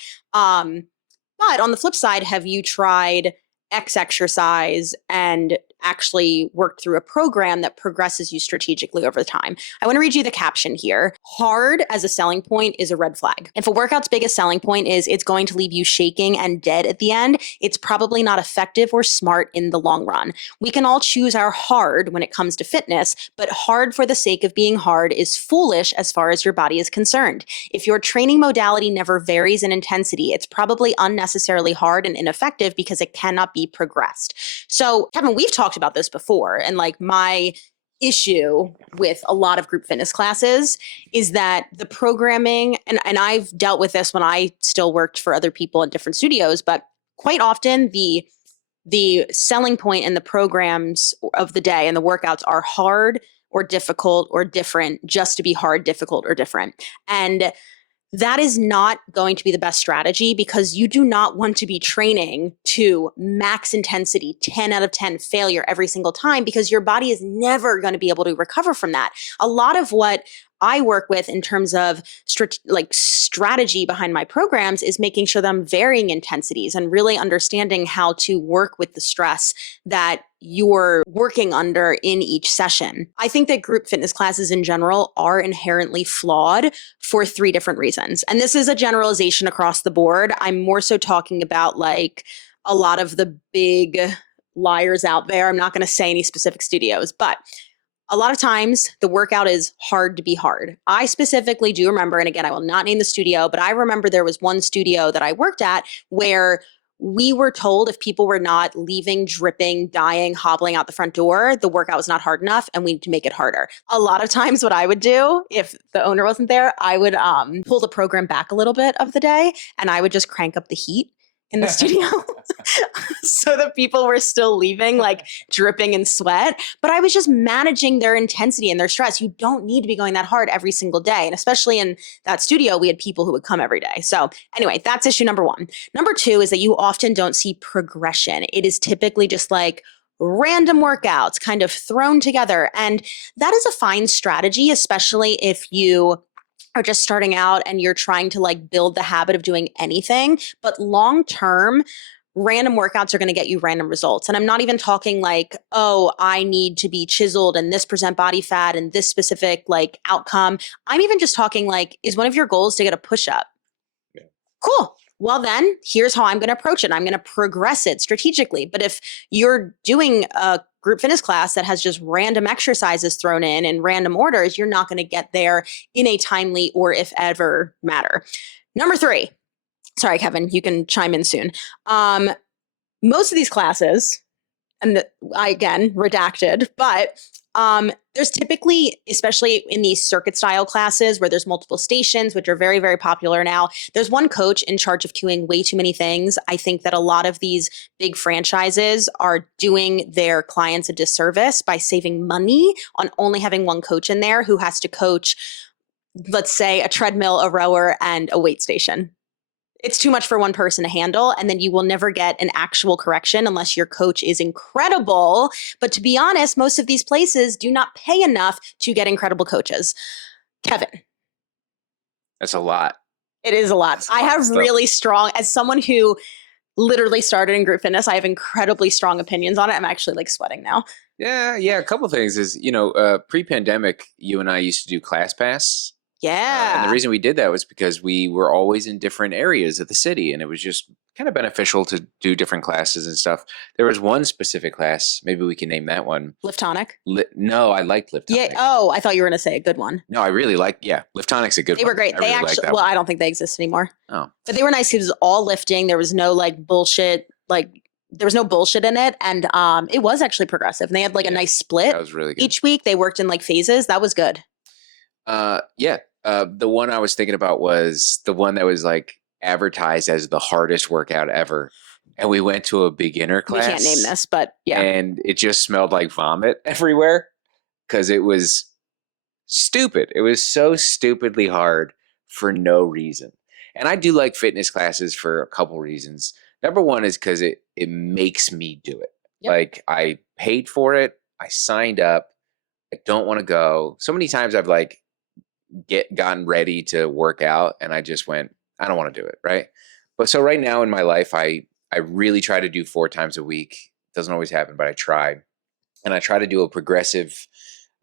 But on the flip side, have you tried X exercise and actually worked through a program that progresses you strategically over time? I want to read you the caption here. Hard as a selling point is a red flag. If a workout's biggest selling point is it's going to leave you shaking and dead at the end, it's probably not effective or smart in the long run. We can all choose our hard when it comes to fitness, but hard for the sake of being hard is foolish as far as your body is concerned. If your training modality never varies in intensity, it's probably unnecessarily hard and ineffective because it cannot be progressed. So, Kevin, we've talked about this before, and like my issue with a lot of group fitness classes is that the programming, and I've dealt with this when I still worked for other people in different studios, but quite often the selling point in the programs of the day and the workouts are hard or difficult or different just to be hard, difficult, or different. And that is not going to be the best strategy because you do not want to be training to max intensity, 10 out of 10 failure every single time because your body is never going to be able to recover from that. A lot of what I work with in terms of strategy behind my programs is making sure that I'm varying intensities and really understanding how to work with the stress that you're working under in each session. I think that group fitness classes in general are inherently flawed for 3 different reasons. And this is a generalization across the board. I'm more so talking about like a lot of the big liars out there. I'm not going to say any specific studios, but a lot of times the workout is hard to be hard. I specifically do remember, and again, I will not name the studio, but I remember there was one studio that I worked at where we were told if people were not leaving, dripping, dying, hobbling out the front door, the workout was not hard enough and we need to make it harder. A lot of times what I would do if the owner wasn't there, I would pull the program back a little bit of the day and I would just crank up the heat in the studio so that people were still leaving like dripping in sweat. But I was just managing their intensity and their stress. You don't need to be going that hard every single day. And especially in that studio, we had people who would come every day. So anyway, that's issue number 1. Number 2 is that you often don't see progression. It is typically just like random workouts kind of thrown together. And that is a fine strategy, especially if you are just starting out and you're trying to like build the habit of doing anything. But long term, random workouts are going to get you random results. And I'm not even talking like, oh, I need to be chiseled and this % body fat and this specific like outcome. I'm even just talking like, is one of your goals to get a push-up? Yeah. Cool. Well, then here's how I'm going to approach it. I'm going to progress it strategically. But if you're doing a group fitness class that has just random exercises thrown in random orders, you're not going to get there in a timely or if ever matter. Number 3, sorry, Kevin, you can chime in soon. Most of these classes, and again, redacted, but there's typically, especially in these circuit style classes where there's multiple stations, which are very, very popular now, there's one coach in charge of doing way too many things. I think that a lot of these big franchises are doing their clients a disservice by saving money on only having one coach in there who has to coach, let's say, a treadmill, a rower, and a weight station. It's too much for one person to handle, and then you will never get an actual correction unless your coach is incredible. But to be honest, most of these places do not pay enough to get incredible coaches. Kevin. That's a lot. It is a lot. I have really strong, as someone who literally started in group fitness, I have incredibly strong opinions on it. I'm actually like sweating now. Yeah. A couple things is, pre-pandemic, you and I used to do ClassPass. Yeah. And the reason we did that was because we were always in different areas of the city, and it was just kind of beneficial to do different classes and stuff. There was one specific class, maybe we can name that one. Lifttonic? No, I liked Lifttonic. Yeah. Oh, I thought you were going to say a good one. No, I really like, Liftonic's a good one. They were great. They actually, well, I don't think they exist anymore. Oh. But they were nice. It was all lifting. There was no like bullshit, there was no bullshit in it. And it was actually progressive. And they had like a nice split. That was really good. Each week they worked in like phases. That was good. The one I was thinking about was the one that was like advertised as the hardest workout ever. And we went to a beginner class. We can't name this, but yeah. And it just smelled like vomit everywhere because it was stupid. It was so stupidly hard for no reason. And I do like fitness classes for a couple reasons. Number one is because it makes me do it. Yep. Like I paid for it. I signed up. I don't want to go. So many times I've gotten ready to work out and I just went, I don't want to do it. Right. But so right now in my life, I really try to do 4 times a week. Doesn't always happen, but I try. And I try to do a progressive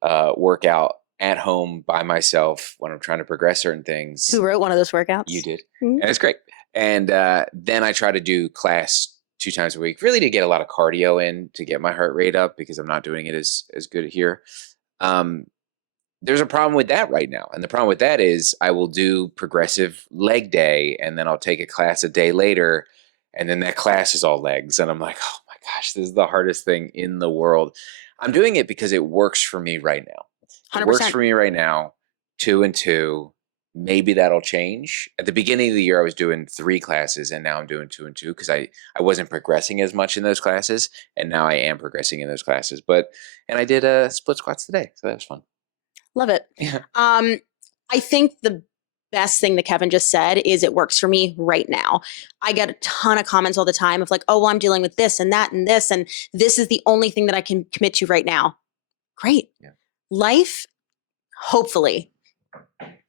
workout at home by myself when I'm trying to progress certain things. Who wrote one of those workouts? You did. And it's great. And then I try to do class 2 times a week, really to get a lot of cardio in, to get my heart rate up, because I'm not doing it as good here. There's a problem with that right now. And the problem with that is I will do progressive leg day, and then I'll take a class a day later, and then that class is all legs. And I'm like, oh my gosh, this is the hardest thing in the world. I'm doing it because it works for me right now. 100%. It works for me right now, 2 and 2. Maybe that'll change. At the beginning of the year, I was doing 3 classes, and now I'm doing 2 and 2 because I wasn't progressing as much in those classes, and now I am progressing in those classes. And I did split squats today, so that was fun. Love it. Yeah. I think the best thing that Kevin just said is it works for me right now. I get a ton of comments all the time of like, oh, well, I'm dealing with this and that and this is the only thing that I can commit to right now. Great. Yeah. Life, hopefully,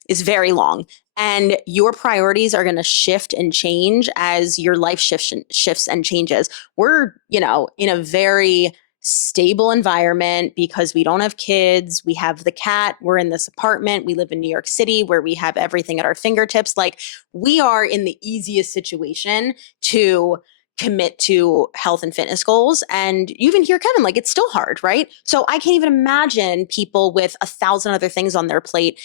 is very long, and your priorities are going to shift and change as your life shifts and changes. We're, in a very stable environment because we don't have kids. We have the cat. We're in this apartment. We live in New York City where we have everything at our fingertips. Like, we are in the easiest situation to commit to health and fitness goals. And you even hear Kevin, like, it's still hard, right? So I can't even imagine people with 1,000 other things on their plate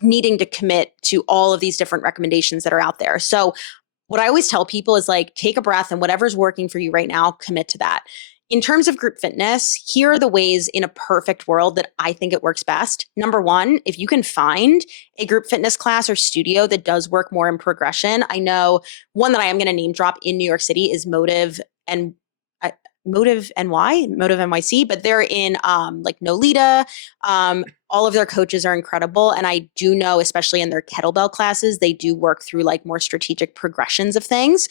needing to commit to all of these different recommendations that are out there. So what I always tell people is like, take a breath, and whatever's working for you right now, commit to that. In terms of group fitness, here are the ways in a perfect world that I think it works best. Number 1, if you can find a group fitness class or studio that does work more in progression. I know one that I am going to name drop in New York City is Motive NYC, but they're in like Nolita. All of their coaches are incredible. And I do know, especially in their kettlebell classes, they do work through like more strategic progressions of things.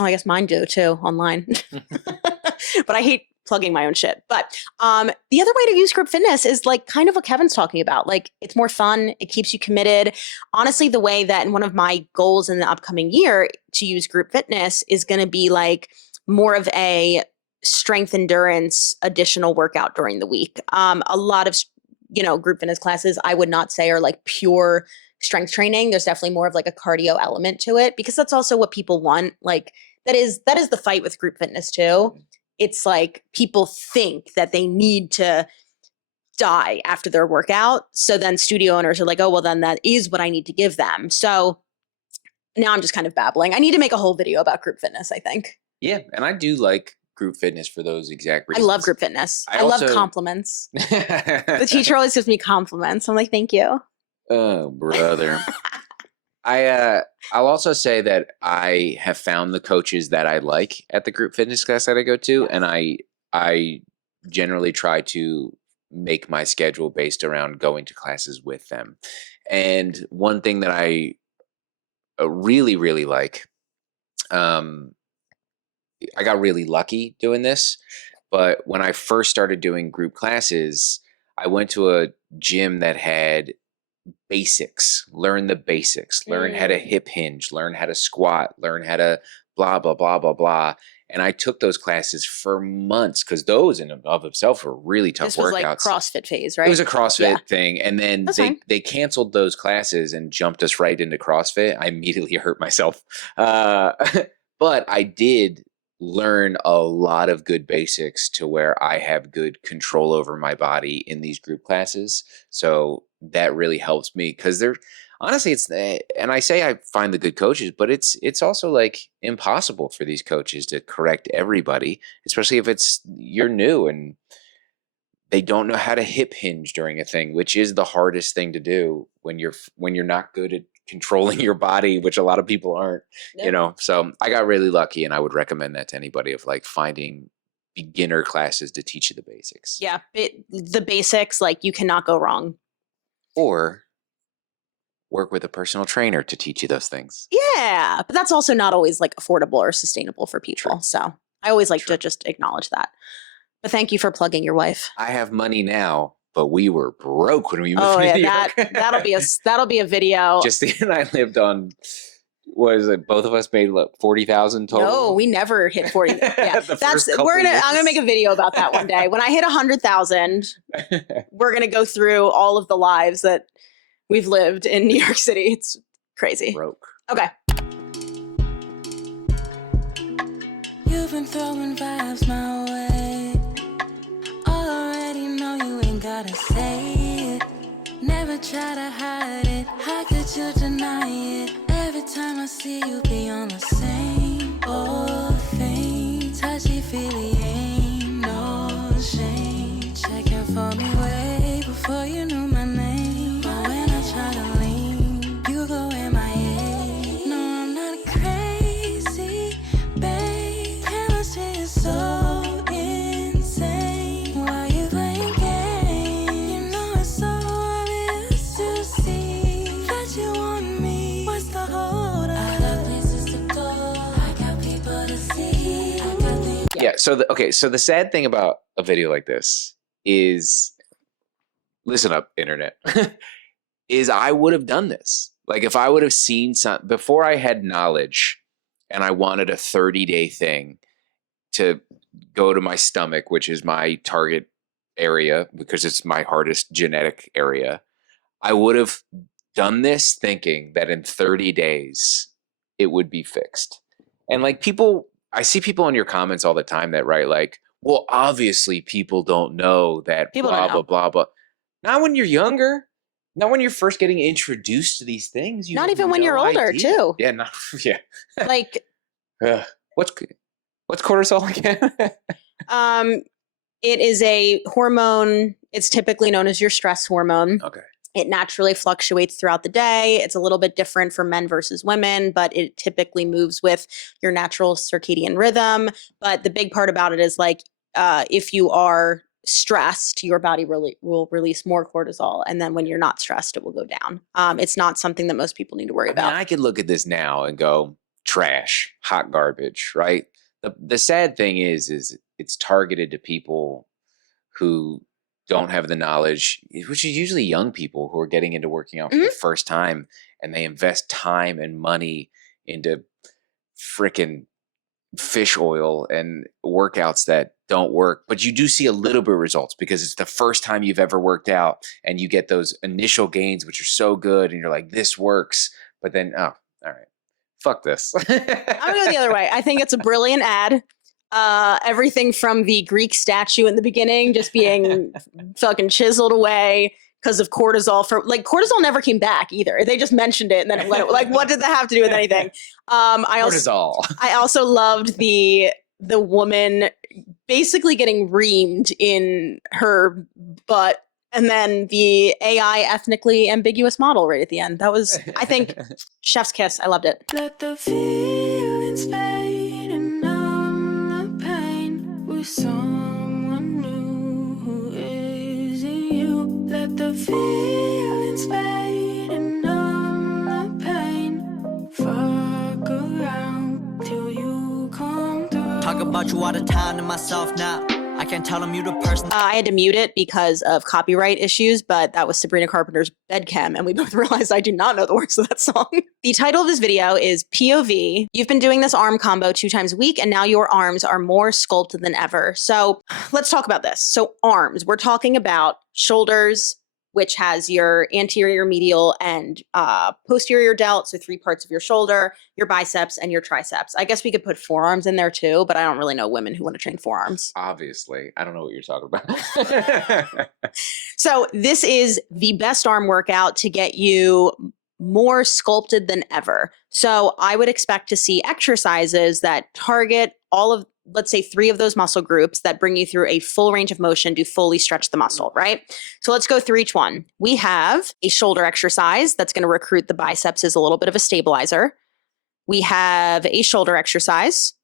I guess mine do too online, but I hate plugging my own shit. But the other way to use group fitness is like kind of what Kevin's talking about. Like, it's more fun. It keeps you committed. Honestly, the way that in one of my goals in the upcoming year to use group fitness is going to be like more of a strength endurance additional workout during the week. A lot of, group fitness classes I would not say are like pure strength training. There's definitely more of like a cardio element to it, because that's also what people want. Like, that is the fight with group fitness too. It's like people think that they need to die after their workout. So then studio owners are like, oh, well, then that is what I need to give them. So now I'm just kind of babbling. I need to make a whole video about group fitness, I think. Yeah. And I do like group fitness for those exact reasons. I love group fitness. I love compliments. The teacher always gives me compliments. I'm like, thank you. Oh, brother. I'll also say that I have found the coaches that I like at the group fitness class that I go to, and I generally try to make my schedule based around going to classes with them. And one thing that I really, really like, I got really lucky doing this, but when I first started doing group classes, I went to a gym that had basics, learn the basics, learn how to hip hinge, learn how to squat, learn how to blah, blah, blah, blah, blah. And I took those classes for months because those in and of themselves were really tough this was workouts. Like CrossFit phase, right? It was a CrossFit thing. And then they canceled those classes and jumped us right into CrossFit. I immediately hurt myself. But I did learn a lot of good basics to where I have good control over my body in these group classes. So that really helps me because they're honestly, and I say I find the good coaches, but it's also like impossible for these coaches to correct everybody, especially if you're new and they don't know how to hip hinge during a thing, which is the hardest thing to do when you're not good at controlling your body, which a lot of people aren't, So I got really lucky, and I would recommend that to anybody of like finding beginner classes to teach you the basics. Yeah. The basics, like you cannot go wrong. Or work with a personal trainer to teach you those things. Yeah. But that's also not always like affordable or sustainable for people. True. So I always like to just acknowledge that. But thank you for plugging your wife. I have money now, but we were broke when we moved to New York. That'll be a video. Justina and I lived on Was it both of us made 40,000 total? No, we never hit 40. Yeah, The first couple I'm years. gonna make a video about that one day. When I hit 100,000, we're gonna go through all of the lives that we've lived in New York City. It's crazy. Broke. Okay. You've been throwing vibes my way. Already know you ain't gotta say it. Never try to hide it. How could you deny it? Every time I see you be on the same old thing. Touchy-feely, ain't no shame. Checking for me way before you knew my name. But when I try to lean, you go MIA. No, I'm not crazy, babe. Chemistry is so insane. Why you playing games? You know it's so obvious to see that you want me. What's the hold up? I got places to go. I got people to see. I got things. Yeah. So the sad thing about a video like this is, listen up, internet, is I would have done this. Like if I would have seen some before I had knowledge and I wanted a 30-day thing to go to my stomach, which is my target area because it's my hardest genetic area, I would have done this thinking that in 30 days it would be fixed. And like I see people in your comments all the time that write like, well, obviously people don't know that People blah, don't know. blah, blah, blah. Not when you're younger. Not when you're first getting introduced to these things. You Not have even when no you're older, idea. too. Yeah, yeah. Like, What's cortisol again? it is a hormone. It's typically known as your stress hormone. Okay. It naturally fluctuates throughout the day. It's a little bit different for men versus women, but it typically moves with your natural circadian rhythm. But the big part about it is like, if you are stressed, your body will release more cortisol. And then when you're not stressed, it will go down. It's not something that most people need to worry about. I could look at this now and go, trash, hot garbage, right? The sad thing is it's targeted to people who don't have the knowledge, which is usually young people who are getting into working out for the first time, and they invest time and money into frickin' fish oil and workouts that don't work. But you do see a little bit of results because it's the first time you've ever worked out, and you get those initial gains, which are so good, and you're like, this works. But then, oh, all right, fuck this. I'm gonna go the other way. I think it's a brilliant ad. Everything from the Greek statue in the beginning just being fucking chiseled away because of cortisol. Cortisol never came back either. They just mentioned it and then it went, like, what did that have to do with anything? I also loved the woman basically getting reamed in her butt, and then the AI ethnically ambiguous model right at the end. That was, I think, chef's kiss. I loved it. Let the feelings fade and numb the pain with someone new who isn't you. Let the feelings fade and numb the pain. Fuck around till you come through. Talk about you out of town to myself now. I can't tell them you the person. I had to mute it because of copyright issues, but that was Sabrina Carpenter's Bedchem, and we both realized I do not know the words of that song. The title of this video is POV. You've been doing this arm combo 2 times a week, and now your arms are more sculpted than ever. So let's talk about this. So arms, we're talking about shoulders, which has your anterior, medial, and posterior delt, so 3 parts of your shoulder, your biceps, and your triceps. I guess we could put forearms in there too, but I don't really know women who want to train forearms. Obviously. I don't know what you're talking about. So this is the best arm workout to get you more sculpted than ever. So I would expect to see exercises that target all of, let's say, 3 of those muscle groups that bring you through a full range of motion to fully stretch the muscle, right? So let's go through each one. We have a shoulder exercise that's going to recruit the biceps as a little bit of a stabilizer. We have a shoulder exercise.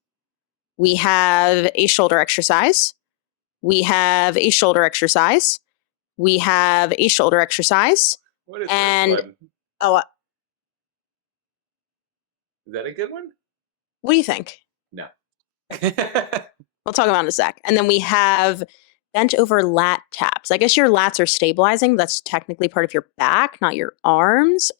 We have a shoulder exercise. We have a shoulder exercise. We have a shoulder exercise. What is and this one? Oh, Is that a good one? what do you think? No. We'll talk about it in a sec. And then we have bent over lat taps. I guess your lats are stabilizing. That's technically part of your back, not your arms.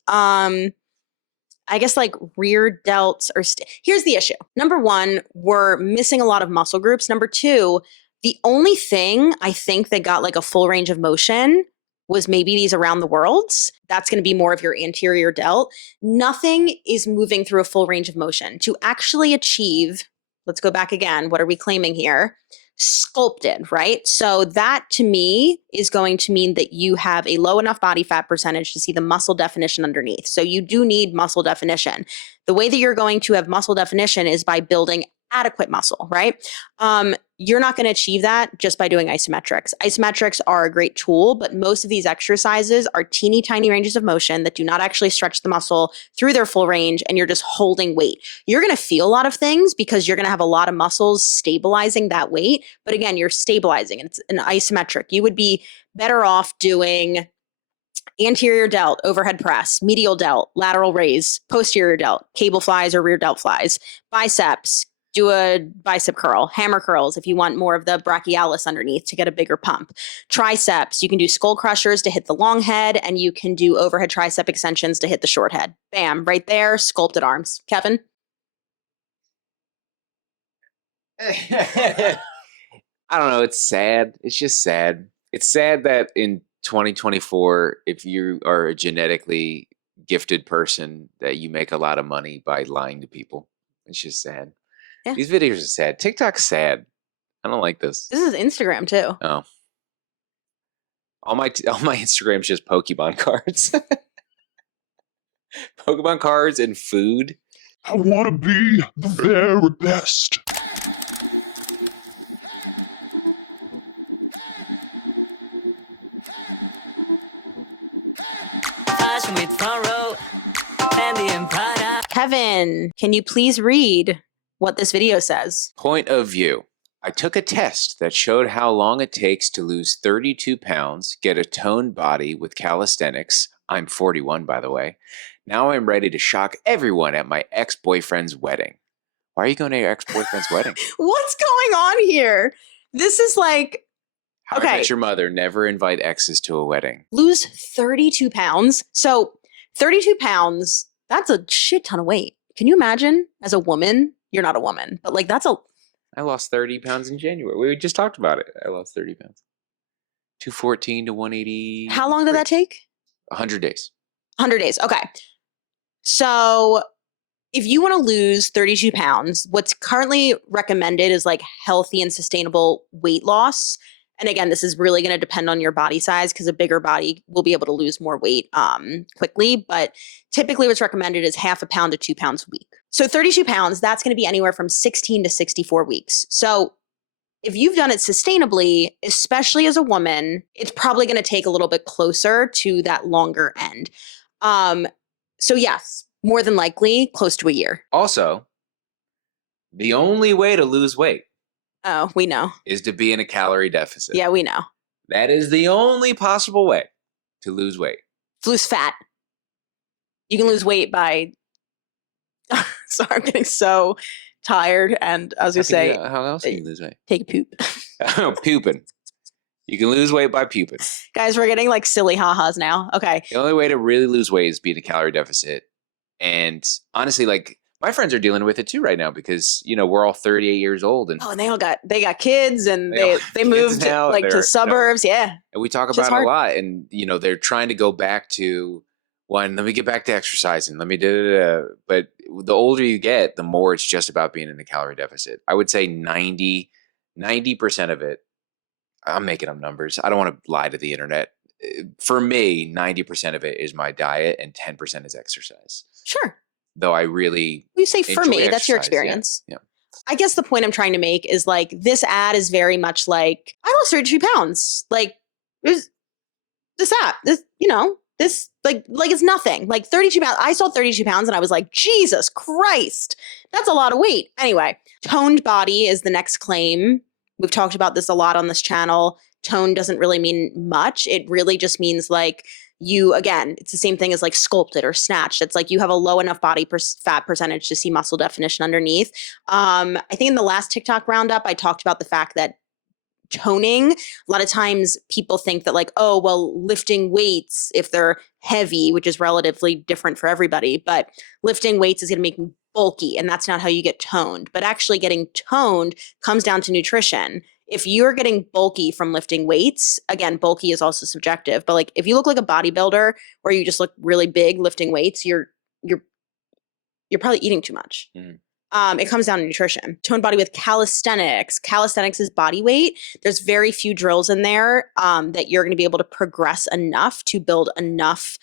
I guess like rear delts or here's the issue. Number one, we're missing a lot of muscle groups. Number two, the only thing I think that got like a full range of motion was maybe these around the worlds. That's going to be more of your anterior delt. Nothing is moving through a full range of motion to actually achieve. Let's go back again. What are we claiming here? Sculpted, right? So that to me is going to mean that you have a low enough body fat percentage to see the muscle definition underneath. So you do need muscle definition. The way that you're going to have muscle definition is by building adequate muscle, right? You're not going to achieve that just by doing isometrics. Isometrics are a great tool, but most of these exercises are teeny tiny ranges of motion that do not actually stretch the muscle through their full range, and you're just holding weight. You're going to feel a lot of things because you're going to have a lot of muscles stabilizing that weight. But again, you're stabilizing, and it's an isometric. You would be better off doing anterior delt, overhead press, medial delt, lateral raise, posterior delt, cable flies or rear delt flies, biceps, do a bicep curl, hammer curls if you want more of the brachialis underneath to get a bigger pump. Triceps, you can do skull crushers to hit the long head, and you can do overhead tricep extensions to hit the short head. Bam, right there, sculpted arms. Kevin? I don't know. It's sad. It's just sad. It's sad that in 2024, if you are a genetically gifted person, that you make a lot of money by lying to people. It's just sad. Yeah. These videos are sad. TikTok's sad. I don't like this. This is Instagram too. Oh. All my Instagram's just Pokemon cards. Pokemon cards and food. I want to be the very best. Kevin, can you please read what this video says? Point of view. I took a test that showed how long it takes to lose 32 pounds, get a toned body with calisthenics. I'm 41, by the way. Now I'm ready to shock everyone at my ex-boyfriend's wedding. Why are you going to your ex-boyfriend's wedding? What's going on here? This is like, How I Met Your Mother, never invite exes to a wedding. Lose 32 pounds. So 32 pounds, that's a shit ton of weight. Can you imagine as a woman? You're not a woman, but like that's a... I lost 30 pounds in January. We just talked about it. I lost 30 pounds. 214 to 180. How long did that take? 100 days. 100 days. Okay. So if you want to lose 32 pounds, what's currently recommended is like healthy and sustainable weight loss. And again, this is really going to depend on your body size because a bigger body will be able to lose more weight quickly. But typically what's recommended is 0.5 pound to 2 pounds a week. So 32 pounds, that's going to be anywhere from 16 to 64 weeks. So if you've done it sustainably, especially as a woman, it's probably going to take a little bit closer to that longer end. So yes, more than likely close to a year. Also, the only way to lose weight. Oh, we know. Is to be in a calorie deficit. Yeah, we know. That is the only possible way to lose weight. To lose fat. You can lose weight by... Sorry, I'm getting so tired. And I was going to say... How else can you lose weight? Take a poop. Pooping. You can lose weight by puking. Guys, we're getting like silly ha-has now. Okay. The only way to really lose weight is be in a calorie deficit. And honestly, like... my friends are dealing with it too right now because, you know, we're all 38 years old. And and they got kids and they moved now, like to suburbs. Yeah. And we talk about it a lot. And, you know, they're trying to go back to let me get back to exercising. Let me do. But the older you get, the more it's just about being in a calorie deficit. I would say 90% of it. I'm making up numbers. I don't want to lie to the internet. For me, 90% of it is my diet and 10% is exercise. Sure. Though I really... You say for me, that's your experience. Yeah. I guess the point I'm trying to make is like, this ad is very much like, I lost 32 pounds. Like, there's this app, this, you know, this, like it's nothing. Like 32 pounds. I saw 32 pounds and I was like, Jesus Christ, that's a lot of weight. Anyway, toned body is the next claim. We've talked about this a lot on this channel. Tone doesn't really mean much. It really just means like, you, again, it's the same thing as like sculpted or snatched. It's like you have a low enough body fat percentage to see muscle definition underneath. I think in the last TikTok roundup, I talked about the fact that toning, a lot of times people think that like, oh, well, lifting weights, if they're heavy, which is relatively different for everybody, but lifting weights is going to make you bulky, and that's not how you get toned. But actually getting toned comes down to nutrition. If you're getting bulky from lifting weights, again, bulky is also subjective, but like if you look like a bodybuilder or you just look really big lifting weights, you're probably eating too much. It comes down to nutrition. Toned body with calisthenics. Calisthenics is body weight. There's very few drills in there that you're going to be able to progress enough to build enough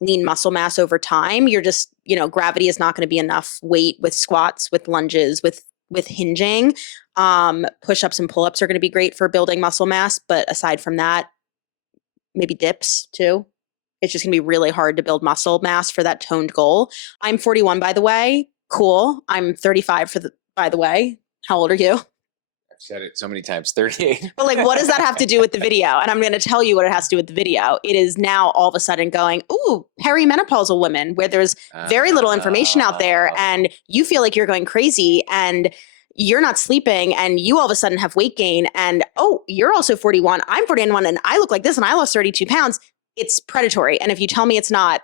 lean muscle mass over time. You're just, gravity is not going to be enough weight with squats, with lunges, with hinging. Push-ups and pull-ups are going to be great for building muscle mass. But aside from that, maybe dips too. It's just going to be really hard to build muscle mass for that toned goal. I'm 41, by the way. Cool. I'm 35 by the way. How old are you? I've said it so many times, 38. But like, what does that have to do with the video? And I'm going to tell you what it has to do with the video. It is now all of a sudden going, ooh, perimenopausal women, where there's very little information out there and you feel like you're going crazy and you're not sleeping and you all of a sudden have weight gain and, oh, you're also 41. I'm 41 and I look like this and I lost 32 pounds. It's predatory. And if you tell me it's not,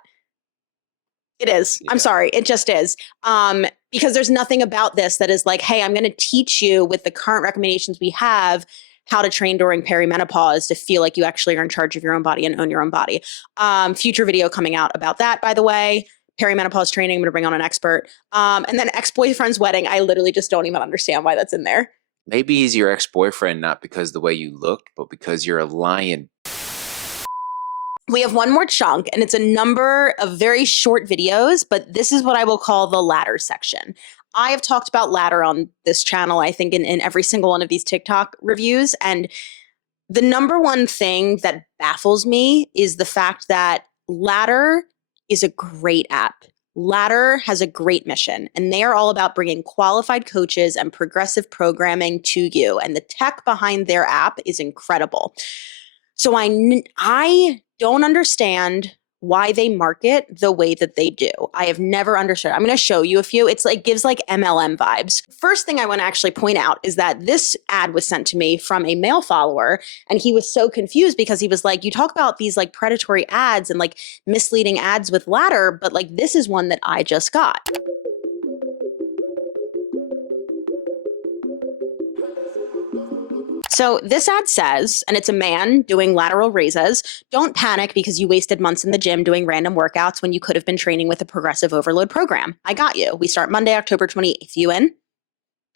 it is. Yeah. I'm sorry. It just is. Because there's nothing about this that is like, hey, I'm going to teach you with the current recommendations we have how to train during perimenopause to feel like you actually are in charge of your own body and own your own body. Future video coming out about that, by the way. Perimenopause training. I'm going to bring on an expert. And then ex-boyfriend's wedding. I literally just don't even understand why that's in there. Maybe he's your ex-boyfriend, not because the way you look, but because you're a lion. We have one more chunk, and it's a number of very short videos, but this is what I will call the ladder section. I have talked about ladder on this channel, I think, in every single one of these TikTok reviews. And the number one thing that baffles me is the fact that Ladder is a great app. Ladder has a great mission, and they are all about bringing qualified coaches and progressive programming to you. And the tech behind their app is incredible. So I don't understand why they market the way that they do. I have never understood. I'm going to show you a few. It's like gives like MLM vibes. First thing I want to actually point out is that this ad was sent to me from a male follower, and he was so confused because he was like, you talk about these like predatory ads and like misleading ads with Ladder, but like this is one that I just got. So this ad says, and it's a man doing lateral raises, don't panic because you wasted months in the gym doing random workouts when you could have been training with a progressive overload program. I got you. We start Monday, October 28th. You in?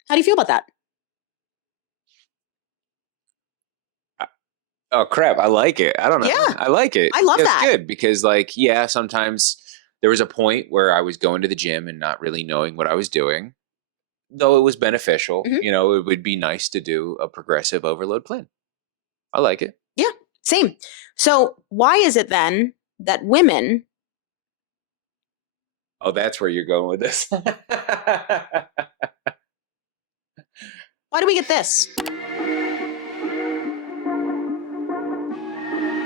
How do you feel about that? Oh, crap. I like it. I don't know. Yeah. I like it. I love that. It's good because like, yeah, sometimes there was a point where I was going to the gym and not really knowing what I was doing. Though it was beneficial, it would be nice to do a progressive overload plan. I like it. Yeah, same. So why is it then that women... Oh, that's where you're going with this. Why do we get this?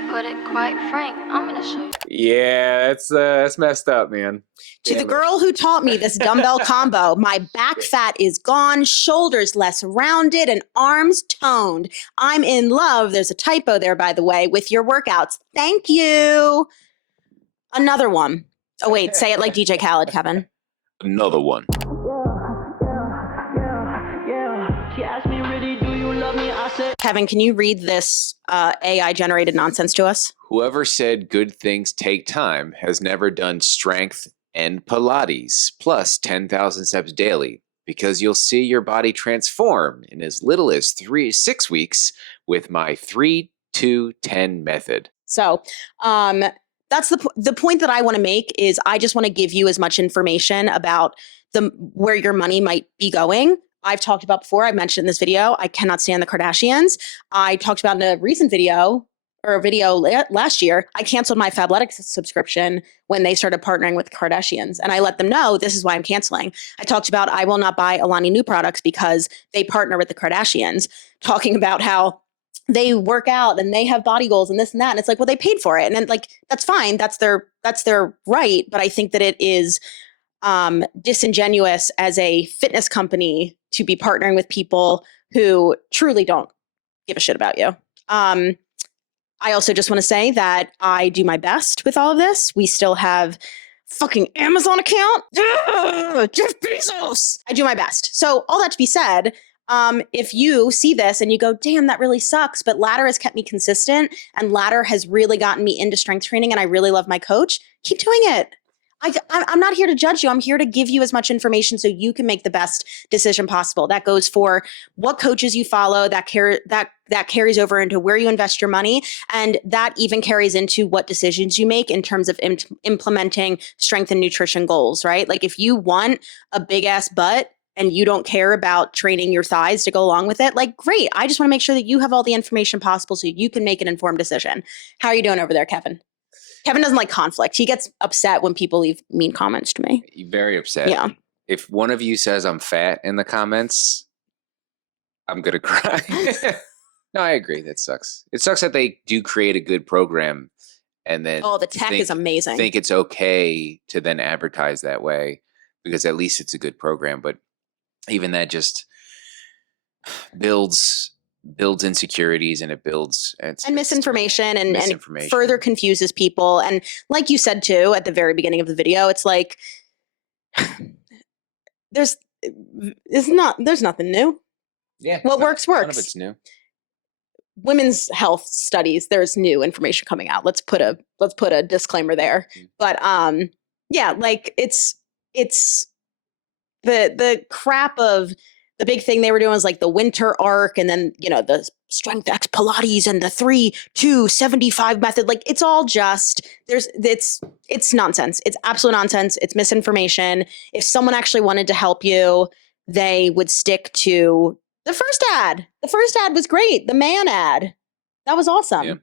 Put it quite frank, I'm gonna show you. Yeah, that's messed up, man. To the girl who taught me this dumbbell combo, my back fat is gone, shoulders less rounded, and arms toned. I'm in love. There's a typo there, by the way, with your workouts. Thank you. Another one. Oh, wait, say it like DJ Khaled, Kevin. Another one. Kevin, can you read this AI-generated nonsense to us? Whoever said good things take time has never done strength and Pilates plus 10,000 steps daily, because you'll see your body transform in as little as 6 weeks with my 3-2-10 method. So, that's the point that I want to make is I just want to give you as much information about where your money might be going. I've talked about before, I mentioned in this video, I cannot stand the Kardashians. I talked about in a recent video, or a video last year, I canceled my Fabletics subscription when they started partnering with the Kardashians. And I let them know this is why I'm canceling. I talked about I will not buy Alani Nu products because they partner with the Kardashians, talking about how they work out and they have body goals and this and that. And it's like, well, they paid for it. And then like, that's fine. That's their right. But I think that it is disingenuous as a fitness company to be partnering with people who truly don't give a shit about you. I also just want to say that I do my best with all of this. We still have fucking Amazon account. Jeff Bezos. I do my best. So all that to be said, if you see this and you go, damn, that really sucks, but Ladder has kept me consistent and Ladder has really gotten me into strength training and I really love my coach, keep doing it. I'm not here to judge you. I'm here to give you as much information so you can make the best decision possible. That goes for what coaches you follow, that carries over into where you invest your money. And that even carries into what decisions you make in terms of implementing strength and nutrition goals, right? Like if you want a big ass butt and you don't care about training your thighs to go along with it, like great. I just want to make sure that you have all the information possible so you can make an informed decision. How are you doing over there, Kevin? Kevin doesn't like conflict. He gets upset when people leave mean comments to me. Very upset. Yeah. If one of you says I'm fat in the comments, I'm going to cry. No, I agree. That sucks. It sucks that they do create a good program and then the tech is amazing. Think it's okay to then advertise that way because at least it's a good program. But even that just builds insecurities and it builds and misinformation and further confuses people. And like you said too at the very beginning of the video, it's like there's nothing new. Yeah, what works. None of it's new. Women's health studies, there's new information coming out. Let's put a disclaimer there. But yeah, like it's the crap of the big thing they were doing was like the winter arc and then, the strength X Pilates and the 3-2-75 method. Like it's all just it's nonsense. It's absolute nonsense. It's misinformation. If someone actually wanted to help you, they would stick to the first ad. The first ad was great. The man ad. That was awesome. Yeah.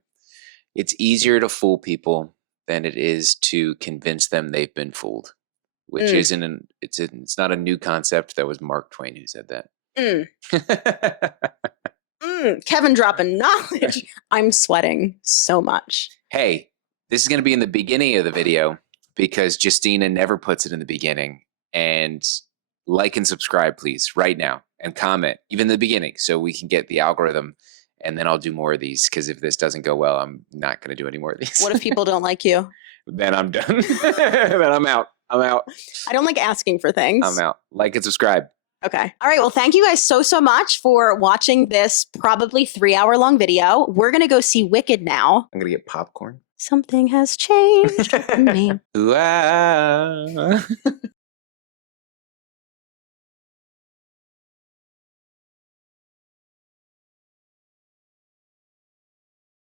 It's easier to fool people than it is to convince them they've been fooled. Which it's not a new concept. That was Mark Twain who said that. Kevin dropping knowledge. I'm sweating so much. Hey, this is going to be in the beginning of the video because Justina never puts it in the beginning. And like and subscribe, please, right now. And comment, even in the beginning, so we can get the algorithm. And then I'll do more of these because if this doesn't go well, I'm not going to do any more of these. What if people don't like you? Then I'm done. Then I'm out. I don't like asking for things. I'm out. Like and subscribe. Okay. All right. Well, thank you guys so much for watching this probably 3-hour-long video. We're going to go see Wicked now. I'm going to get popcorn. Something has changed for me. Wow.